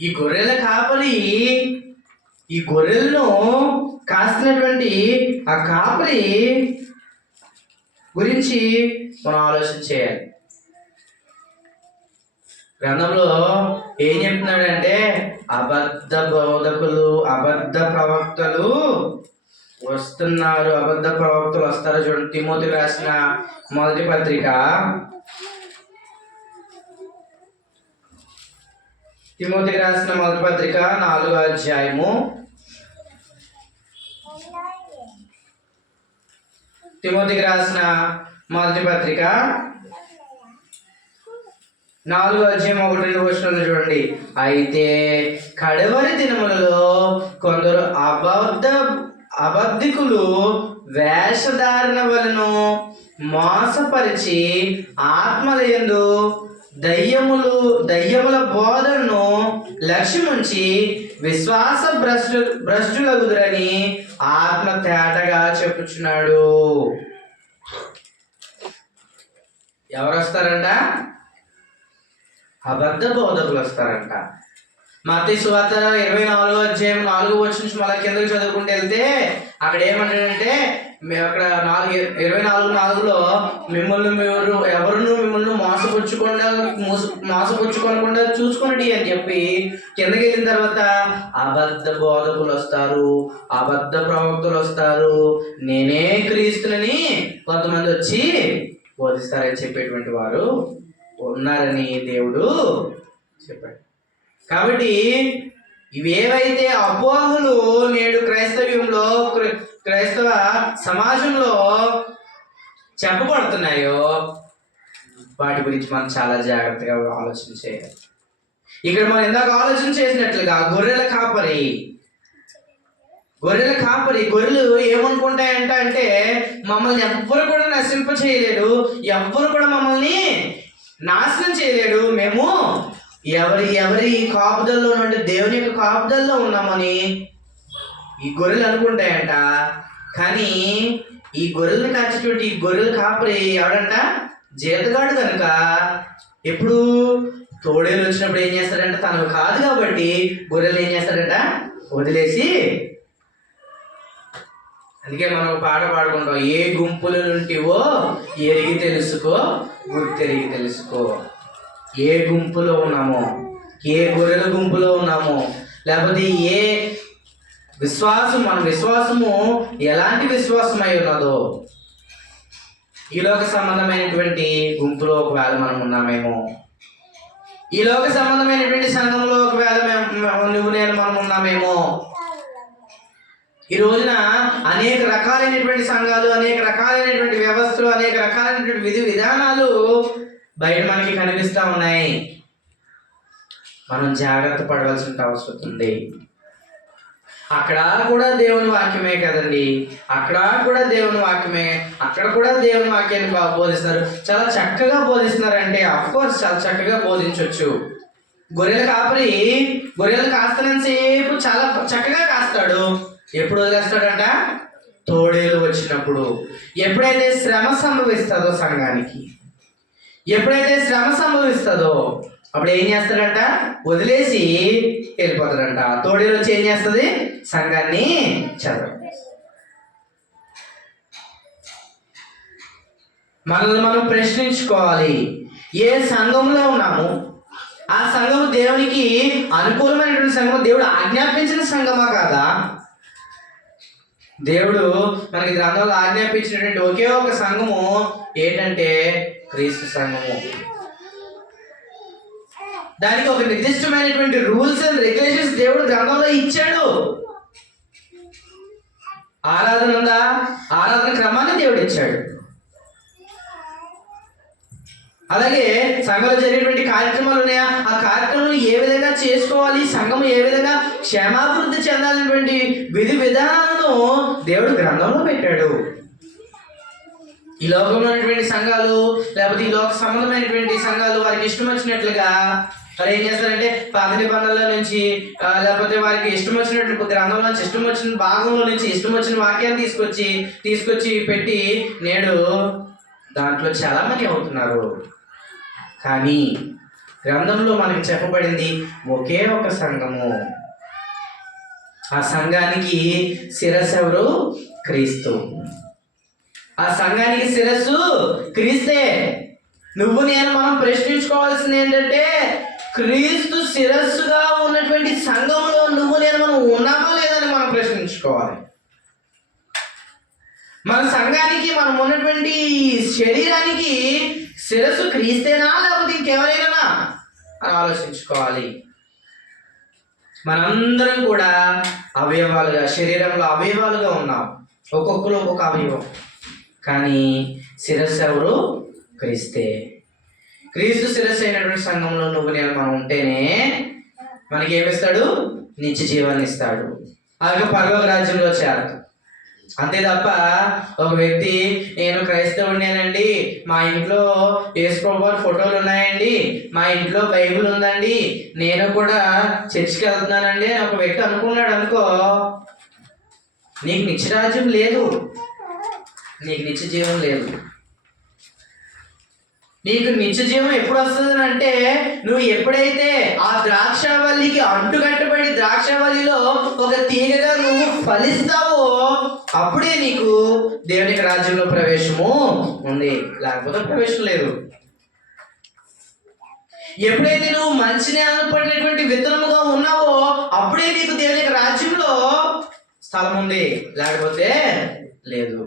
ఈ గొర్రెల కాపరి ఈ గొర్రెలను కాస్తున్నటువంటి ఆ కాపరి గురించి మనం ఆలోచన చేయాలి. గ్రంథంలో ఏం చెప్తున్నాడంటే, అబద్ధ బోధకులు, అబద్ధ ప్రవక్తలు వస్తున్నారు. అబద్ధ ప్రవక్తలు వస్తారు చూడండి. తిమోతికి రాసిన మొదటి పత్రిక 4వ అధ్యాయము. తిమోతికి రాసిన మొదటి పత్రిక 4వ అధ్యాయం 1-2 వచనాలు చూడండి. అయితే కడవరి దినములలో కొందరు అబద్ధికులు వేషధారణ వలను మోసపరిచి ఆత్మలయందు దయ్యముల బోధనను లక్ష్యముంచి విశ్వాస భ్రష్టులగుదురని ఆత్మ తేటగా చెప్పుచున్నాడు. ఎవరు వస్తారంట? అబద్ధ బోధకులు వస్తారంట. మత్తయి సువార్త 24వ అధ్యాయం 4వ వచనం నుంచి మళ్ళీ కిందకి చదువుకుంటూ వెళ్తే అక్కడ ఏమంటాడంటే, మేము అక్కడ 24:4లో మిమ్మల్ని మిమ్మల్ని మోసపుచ్చుకోకుండా చూసుకోండి అని చెప్పి కిందకి వెళ్ళిన తర్వాత అబద్ధ బోధకులు వస్తారు, అబద్ధ ప్రవక్తలు వస్తారు, నేనే క్రీస్తులని కొంతమంది వచ్చి బోధిస్తారని చెప్పేటువంటి వారు ఉన్నారని దేవుడు చెప్పాడు. కాబట్టి ఇవేవైతే అపోహలు నేడు క్రైస్తవ సమాజంలో చెప్పబడుతున్నాయో వాటి గురించి మనం చాలా జాగ్రత్తగా ఆలోచన చేయాలి. ఇక్కడ మనం ఇందాక ఆలోచన చేసినట్లుగా గొర్రెల కాపరి గొర్రెలు ఏమనుకుంటాయంట అంటే, మమ్మల్ని ఎవ్వరు కూడా నశింప చేయలేడు, ఎవ్వరు కూడా మమ్మల్ని నాశనం చేయలేడు, మేము ఎవరి కాపుదల్లో నుండి దేవుని యొక్క కాపుదల్లో ఉన్నామని ఈ గొర్రెలు అనుకుంటాయంట. కానీ ఈ గొర్రెలను కాచేటువంటి ఈ గొర్రెల కాపరి ఎవడంట? జీతగాడు కనుక ఎప్పుడు తోడేలు వచ్చినప్పుడు ఏం చేస్తాడంట? తనకు కాదు కాబట్టి గొర్రెలు ఏం చేస్తాడంట? వదిలేసి. అందుకే మనం పాట పాడుకుంటాం, ఏ గుంపుల నుండివో ఎరిగి తెలుసుకో, గుర్తెరిగి తెలుసుకో. ఏ గుంపులో ఉన్నామో, ఏ గొర్రెల గుంపులో ఉన్నామో, లేకపోతే మన విశ్వాసము ఎలాంటి విశ్వాసం అయి ఉన్నదో, ఈ లోక సంబంధమైనటువంటి గుంపులో ఒకవేళ మనం ఉన్నామేమో, ఈ లోక సంబంధమైనటువంటి సంఘంలో ఒకవేళ మనం ఉన్నామేమో. ఈ రోజున అనేక రకాలైనటువంటి సంఘాలు, అనేక రకాలైనటువంటి వ్యవస్థలు, అనేక రకాలైనటువంటి విధి విధానాలు బయట మనకి కనిపిస్తూ ఉన్నాయి. మనం జాగ్రత్త పడవలసిన అవసరం ఉంది. అక్కడ కూడా దేవుని వాక్యమే కదండి, అక్కడ కూడా దేవుని వాక్యమే, అక్కడ కూడా దేవుని వాక్యాన్ని బాగా బోధిస్తారు. చాలా చక్కగా బోధిస్తున్నారంటే అఫ్కోర్స్ చాలా చక్కగా బోధించవచ్చు. గొర్రెలు కాస్తున్నంతసేపు చాలా చక్కగా కాస్తాడు. ఎప్పుడు వదిలేస్తాడంట? తోడేలు వచ్చినప్పుడు. ఎప్పుడైతే శ్రమ సంభవిస్తుందో సంఘానికి, ఎప్పుడైతే శ్రమ సంభవిస్తుందో అప్పుడు ఏం చేస్తాడంట? వదిలేసి వెళ్ళిపోతాడంట. తోడేలు వచ్చి ఏం చేస్తుంది? సంఘాన్ని చదవడం. మనల్ని మనం ప్రశ్నించుకోవాలి. ఏ సంఘంలో ఉన్నాము? ఆ సంఘము దేవునికి అనుకూలమైనటువంటి సంఘం, దేవుడు ఆజ్ఞాపించిన సంఘమా కాదా? దేవుడు మనకి గ్రంథంలో ఆజ్ఞాపించినటువంటి ఒకే ఒక సంఘము ఏంటంటే క్రీస్తు సంఘము. దానికి ఒక నిర్దిష్టమైనటువంటి రూల్స్ అండ్ రెగ్యులేషన్స్ దేవుడు గ్రంథంలో ఇచ్చాడు. ఆరాధన ఉందా? ఆరాధన క్రమాన్ని దేవుడు ఇచ్చాడు. అలాగే సంఘంలో జరిగేటువంటి కార్యక్రమాలు ఉన్నాయా? ఆ కార్యక్రమాలు ఏ విధంగా చేసుకోవాలి, సంఘం ఏ విధంగా క్షేమాభివృద్ధి చెందాలనేటువంటి విధి విధానాలను దేవుడు గ్రంథంలో పెట్టాడు. ఈ లోకంలో ఉన్నటువంటి సంఘాలు, లేకపోతే ఈ లోక సంబంధమైనటువంటి సంఘాలు వారికి ఇష్టం వచ్చినట్లుగా మరి ఏం చేస్తారంటే పాత నిబంధనల నుంచి, లేకపోతే వారికి ఇష్టం వచ్చినటువంటి గ్రంథంలో నుంచి, ఇష్టం వచ్చిన భాగంలో నుంచి ఇష్టం వచ్చిన వాక్యాన్ని తీసుకొచ్చి పెట్టి నేడు దాంట్లో చాలా మంది అవుతున్నారు. కానీ గ్రంథంలో మనకి చెప్పబడింది ఒకే ఒక సంఘము. ఆ సంఘానికి శిరస్సు ఎవరు? క్రీస్తు. ఆ సంఘానికి శిరస్సు క్రీస్తే. నువ్వు నేను మనం ప్రశ్నించుకోవాల్సింది ఏంటంటే, క్రీస్తు శిరస్సుగా ఉన్నటువంటి సంఘంలో నువ్వు నేను మనం ఉన్నామో లేదని మనం ప్రశ్నించుకోవాలి. మన సంఘానికి, మనం ఉన్నటువంటి శరీరానికి శిరస్సు క్రీస్తేనా లేకపోతే ఇంకెవరైనా అని ఆలోచించుకోవాలి. మనందరం కూడా అవయవాలుగా, శరీరంలో అవయవాలుగా ఉన్నాం. ఒక్కొక్కరు ఒక్కొక్క అవయవం. కానీ శిరస్సు ఎవరు? క్రీస్తే. క్రీస్తు శిరస్సు అయినటువంటి సంఘంలో నువ్వు నేను మనం ఉంటేనే మనకి ఏమిస్తాడు? నిత్య జీవాన్ని ఇస్తాడు. అలాగే పరలోక రాజ్యంలో చేరదు. అంతే తప్ప ఒక వ్యక్తి నేను క్రైస్తవుడినేనండి, మా ఇంట్లో యేసుప్రభువు ఫోటోలు ఉన్నాయండి, మా ఇంట్లో బైబిల్ ఉందండి, నేను కూడా చర్చికి వెళ్తున్నానండి అని ఒక వ్యక్తి అనుకున్నాడు అనుకో, నీకు నిత్యరాజ్యం లేదు, నీకు నిత్య జీవం లేదు. నీకు నిత్య జీవం ఎప్పుడు వస్తుంది అంటే, నువ్వు ఎప్పుడైతే ఆ ద్రాక్షవల్లికి అంటుకట్టబడి ద్రాక్షవల్లిలో ఒక తీగగా నువ్వు ఫలిస్తావో అప్పుడే నీకు దేవునికి రాజ్యంలో ప్రవేశము ఉంది, లేకపోతే ప్రవేశం లేదు. ఎప్పుడైతే నువ్వు మంచి నేలను పడినటువంటి విత్తనముగా ఉన్నావో అప్పుడే నీకు దేవునికి రాజ్యంలో స్థలం ఉంది, లేకపోతే లేదు.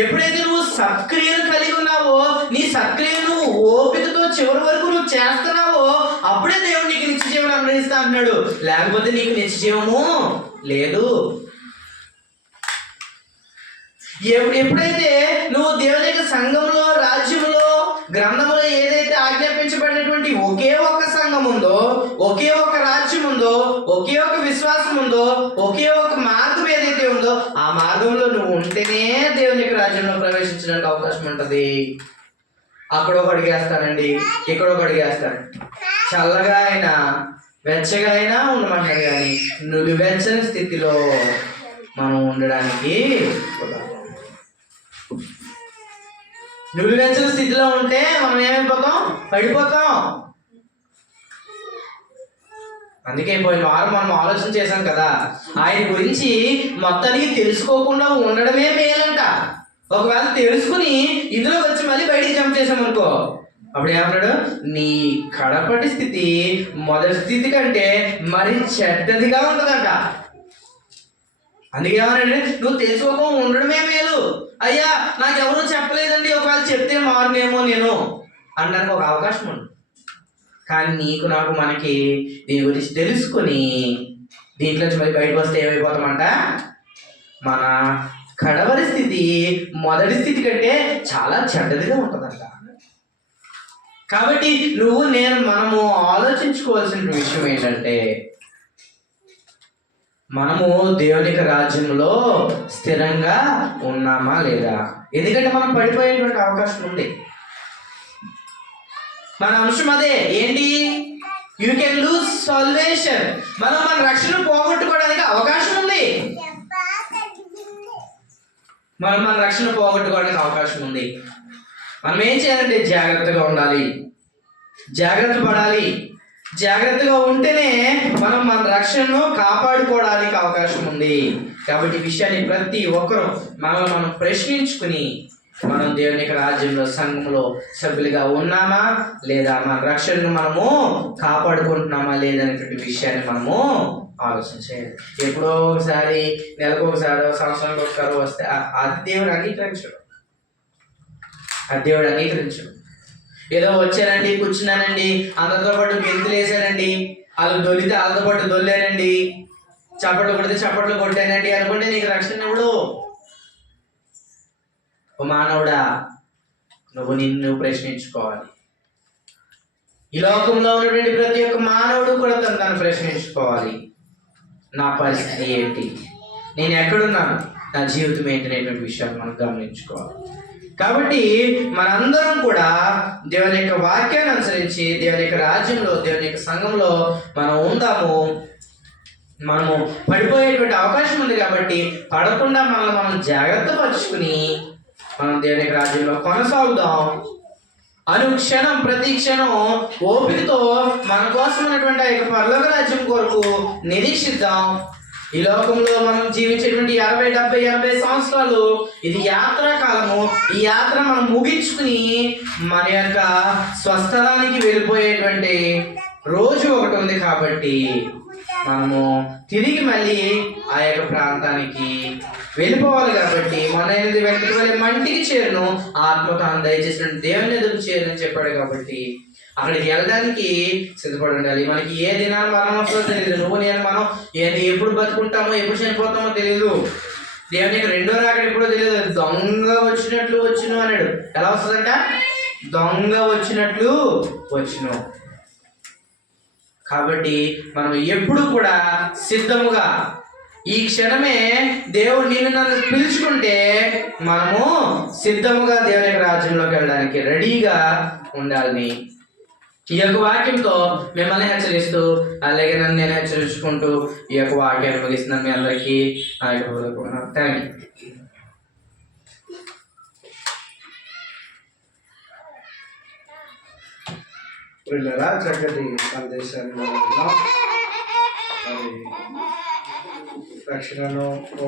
ఎప్పుడైతే నువ్వు సత్క్రియలు కలిగి ఉన్నావో, నీ సత్క్రియను ఓపికతో చివరి వరకు నువ్వు చేస్తున్నావో అప్పుడే దేవుడు నీకు నిత్య జీవం అనుగ్రహిస్తా అంటున్నాడు, లేకపోతే నీకు నిత్య జీవము లేదు. ఎప్పుడైతే నువ్వు దేవుని యొక్క సంఘంలో, రాజ్యంలో, గ్రంథంలో ఏదైతే ఆజ్ఞాపించబడినటువంటి ఒకే ఒక సంఘం ఉందో, ఒకే ఒక రాజ్యం ఉందో, ఒకే ఒక విశ్వాసం ఉందో, ఒకే ఒక మార్గం ఏదైతే ఉందో ఆ మార్గంలో నువ్వు ఉంటేనే దేవుని యొక్క రాజ్యంలో ప్రవేశించడానికి అవకాశం ఉంటుంది. అక్కడ ఒక అడిగేస్తానండి, ఇక్కడ ఒక అడిగేస్తాను. చల్లగా అయినా వెచ్చగా అయినా ఉండమంటారు, కానీ నులివెచ్చని స్థితిలో మనం ఉండడానికి నులివెచ్చని స్థితిలో ఉంటే మనం ఏమైపోతాం? పడిపోతాం. అందుకే పోయిన వారం మనం ఆలోచన చేశాం కదా, ఆయన గురించి మొత్తానికి తెలుసుకోకుండా ఉండడమే మేలంట. ఒకవేళ తెలుసుకుని ఇందులో వచ్చి మళ్ళీ బయటికి జంప్ చేసాం అనుకో, అప్పుడు ఏమన్నాడు, నీ కడపటి స్థితి మొదటి స్థితి కంటే మరి చెడ్డదిగా ఉంటుందంట. అందుకే ఏమన్నాడు, నువ్వు తెలుసుకోక ఉండడమే మేలు. అయ్యా నాకు ఎవరూ చెప్పలేదండి, ఒకవేళ చెప్తే మారునేమో నేను అనడానికి ఒక అవకాశం ఉంది. కానీ నీకు నాకు మనకి దీని గురించి తెలుసుకుని దీంట్లోంచి మరి బయటకు వస్తే ఏమైపోతామంట, మన కడవరి స్థితి మొదటి స్థితి కంటే చాలా చెడ్డదిగా ఉంటుందంట. కాబట్టి మనము ఆలోచించుకోవాల్సిన విషయం ఏంటంటే, మనము దేవుని రాజ్యంలో స్థిరంగా ఉన్నామా లేదా. ఎందుకంటే మనం పడిపోయేటువంటి అవకాశం ఉంది. మన అంశం అదే ఏంటి, యూ కెన్ లూజ్ సాల్వేషన్. మనం మన రక్షణ పోగొట్టుకోవడానికి అవకాశం ఉంది. మనం మన రక్షణ పోగొట్టుకోవడానికి అవకాశం ఉంది. మనం ఏం చేయాలంటే జాగ్రత్తగా ఉండాలి, జాగ్రత్త పడాలి. జాగ్రత్తగా ఉంటేనే మనం మన రక్షణను కాపాడుకోవడానికి అవకాశం ఉంది. కాబట్టి ఈ విషయాన్ని ప్రతి ఒక్కరూ మనం ప్రశ్నించుకుని మనం దేవుని రాజ్యంలో సంఘంలో సభ్యులుగా ఉన్నామా లేదా, మన రక్షణను మనము కాపాడుకుంటున్నామా లేదనేటువంటి విషయాన్ని మనము ఆలోచన చేయాలి. ఎప్పుడో ఒకసారి, నెలకు ఒకసారి, సంవత్సరానికి ఒకసారి వస్తే అది దేవుడు అంగీకరించడు. అది దేవుడు అంగీకరించడు. ఏదో వచ్చానండి, కూర్చున్నానండి, అందరితో పాటు గెంతులు వేసానండి, వాళ్ళు దొల్లితే వాళ్ళతో పాటు దొల్లానండి, చప్పట్లు కొడితే చప్పట్లు కొట్టానండి అనుకుంటే నీకు రక్షణ ఎవడు? ఓ మానవుడా, నిన్ను ప్రశ్నించుకోవాలి. ఈ లోకంలో ఉన్నటువంటి ప్రతి ఒక్క మానవుడు కూడా తను ప్రశ్నించుకోవాలి. నా పరిస్థితి ఏంటి, నేను ఎక్కడున్నాను, నా జీవితం ఏంటనేటువంటి విషయాన్ని మనం గమనించుకోవాలి. కాబట్టి మనందరం కూడా దేవుని యొక్క వాక్యాన్ని అనుసరించి దేవుని యొక్క రాజ్యంలో, దేవుని యొక్క సంఘంలో మనం ఉందాము. మనము పడిపోయేటువంటి అవకాశం ఉంది కాబట్టి పడకుండా మనం జాగ్రత్త పరుచుకుని మనం దేవుని యొక్క రాజ్యంలో కొనసాగుదాం. అనుక్షణం ప్రతి క్షణం ఓపికతో మన కోసం ఉన్నటువంటి ఆ యొక్క పరలోక రాజ్యం కొరకు నిరీక్షిద్దాం. ఈ లోకంలో మనం జీవించేటువంటి 60, 70, 80 సంవత్సరాలు ఇది యాత్రా కాలము. ఈ యాత్ర మనం ముగించుకుని మన యొక్క స్వస్థలానికి వెళ్ళిపోయేటువంటి రోజు ఒకటి ఉంది. కాబట్టి మనము తిరిగి మళ్ళీ ఆ యొక్క ప్రాంతానికి వెళ్ళిపోవాలి. కాబట్టి మన వెంటనే వెళ్ళి మంటికి చేరును, ఆత్మకు దయచేసిన దేవుని ఎదురు చేరుని చెప్పాడు. కాబట్టి అక్కడికి వెళ్ళడానికి సిద్ధపడి ఉండాలి. మనకి ఏ దినాన్ని మరణం వస్తుందో తెలియదు. మనం ఎప్పుడు బతుకుంటామో ఎప్పుడు చనిపోతామో తెలియదు. దేవునికి రెండో రాకడ ఎప్పుడో తెలియదు. దొంగ వచ్చినట్లు వచ్చును అన్నాడు. ఎలా వస్తుందంట? దొంగ వచ్చినట్లు వచ్చును. కాబట్టి మనం ఎప్పుడు కూడా సిద్ధముగా, ఈ క్షణమే దేవుడు నన్ను పిలుచుకుంటే మనము సిద్ధముగా దేవుని రాజ్యంలోకి వెళ్ళడానికి రెడీగా ఉండాలని ఈ యొక్క వాక్యంతో మిమ్మల్ని హెచ్చరిస్తూ, అలాగే నన్ను నేను హెచ్చరించుకుంటూ ఈ యొక్క వాక్యాన్ని ముగిస్తున్నాను. మీ అందరికీ థ్యాంక్ యూ. చక్కటి సందేశాన్ని రక్షణను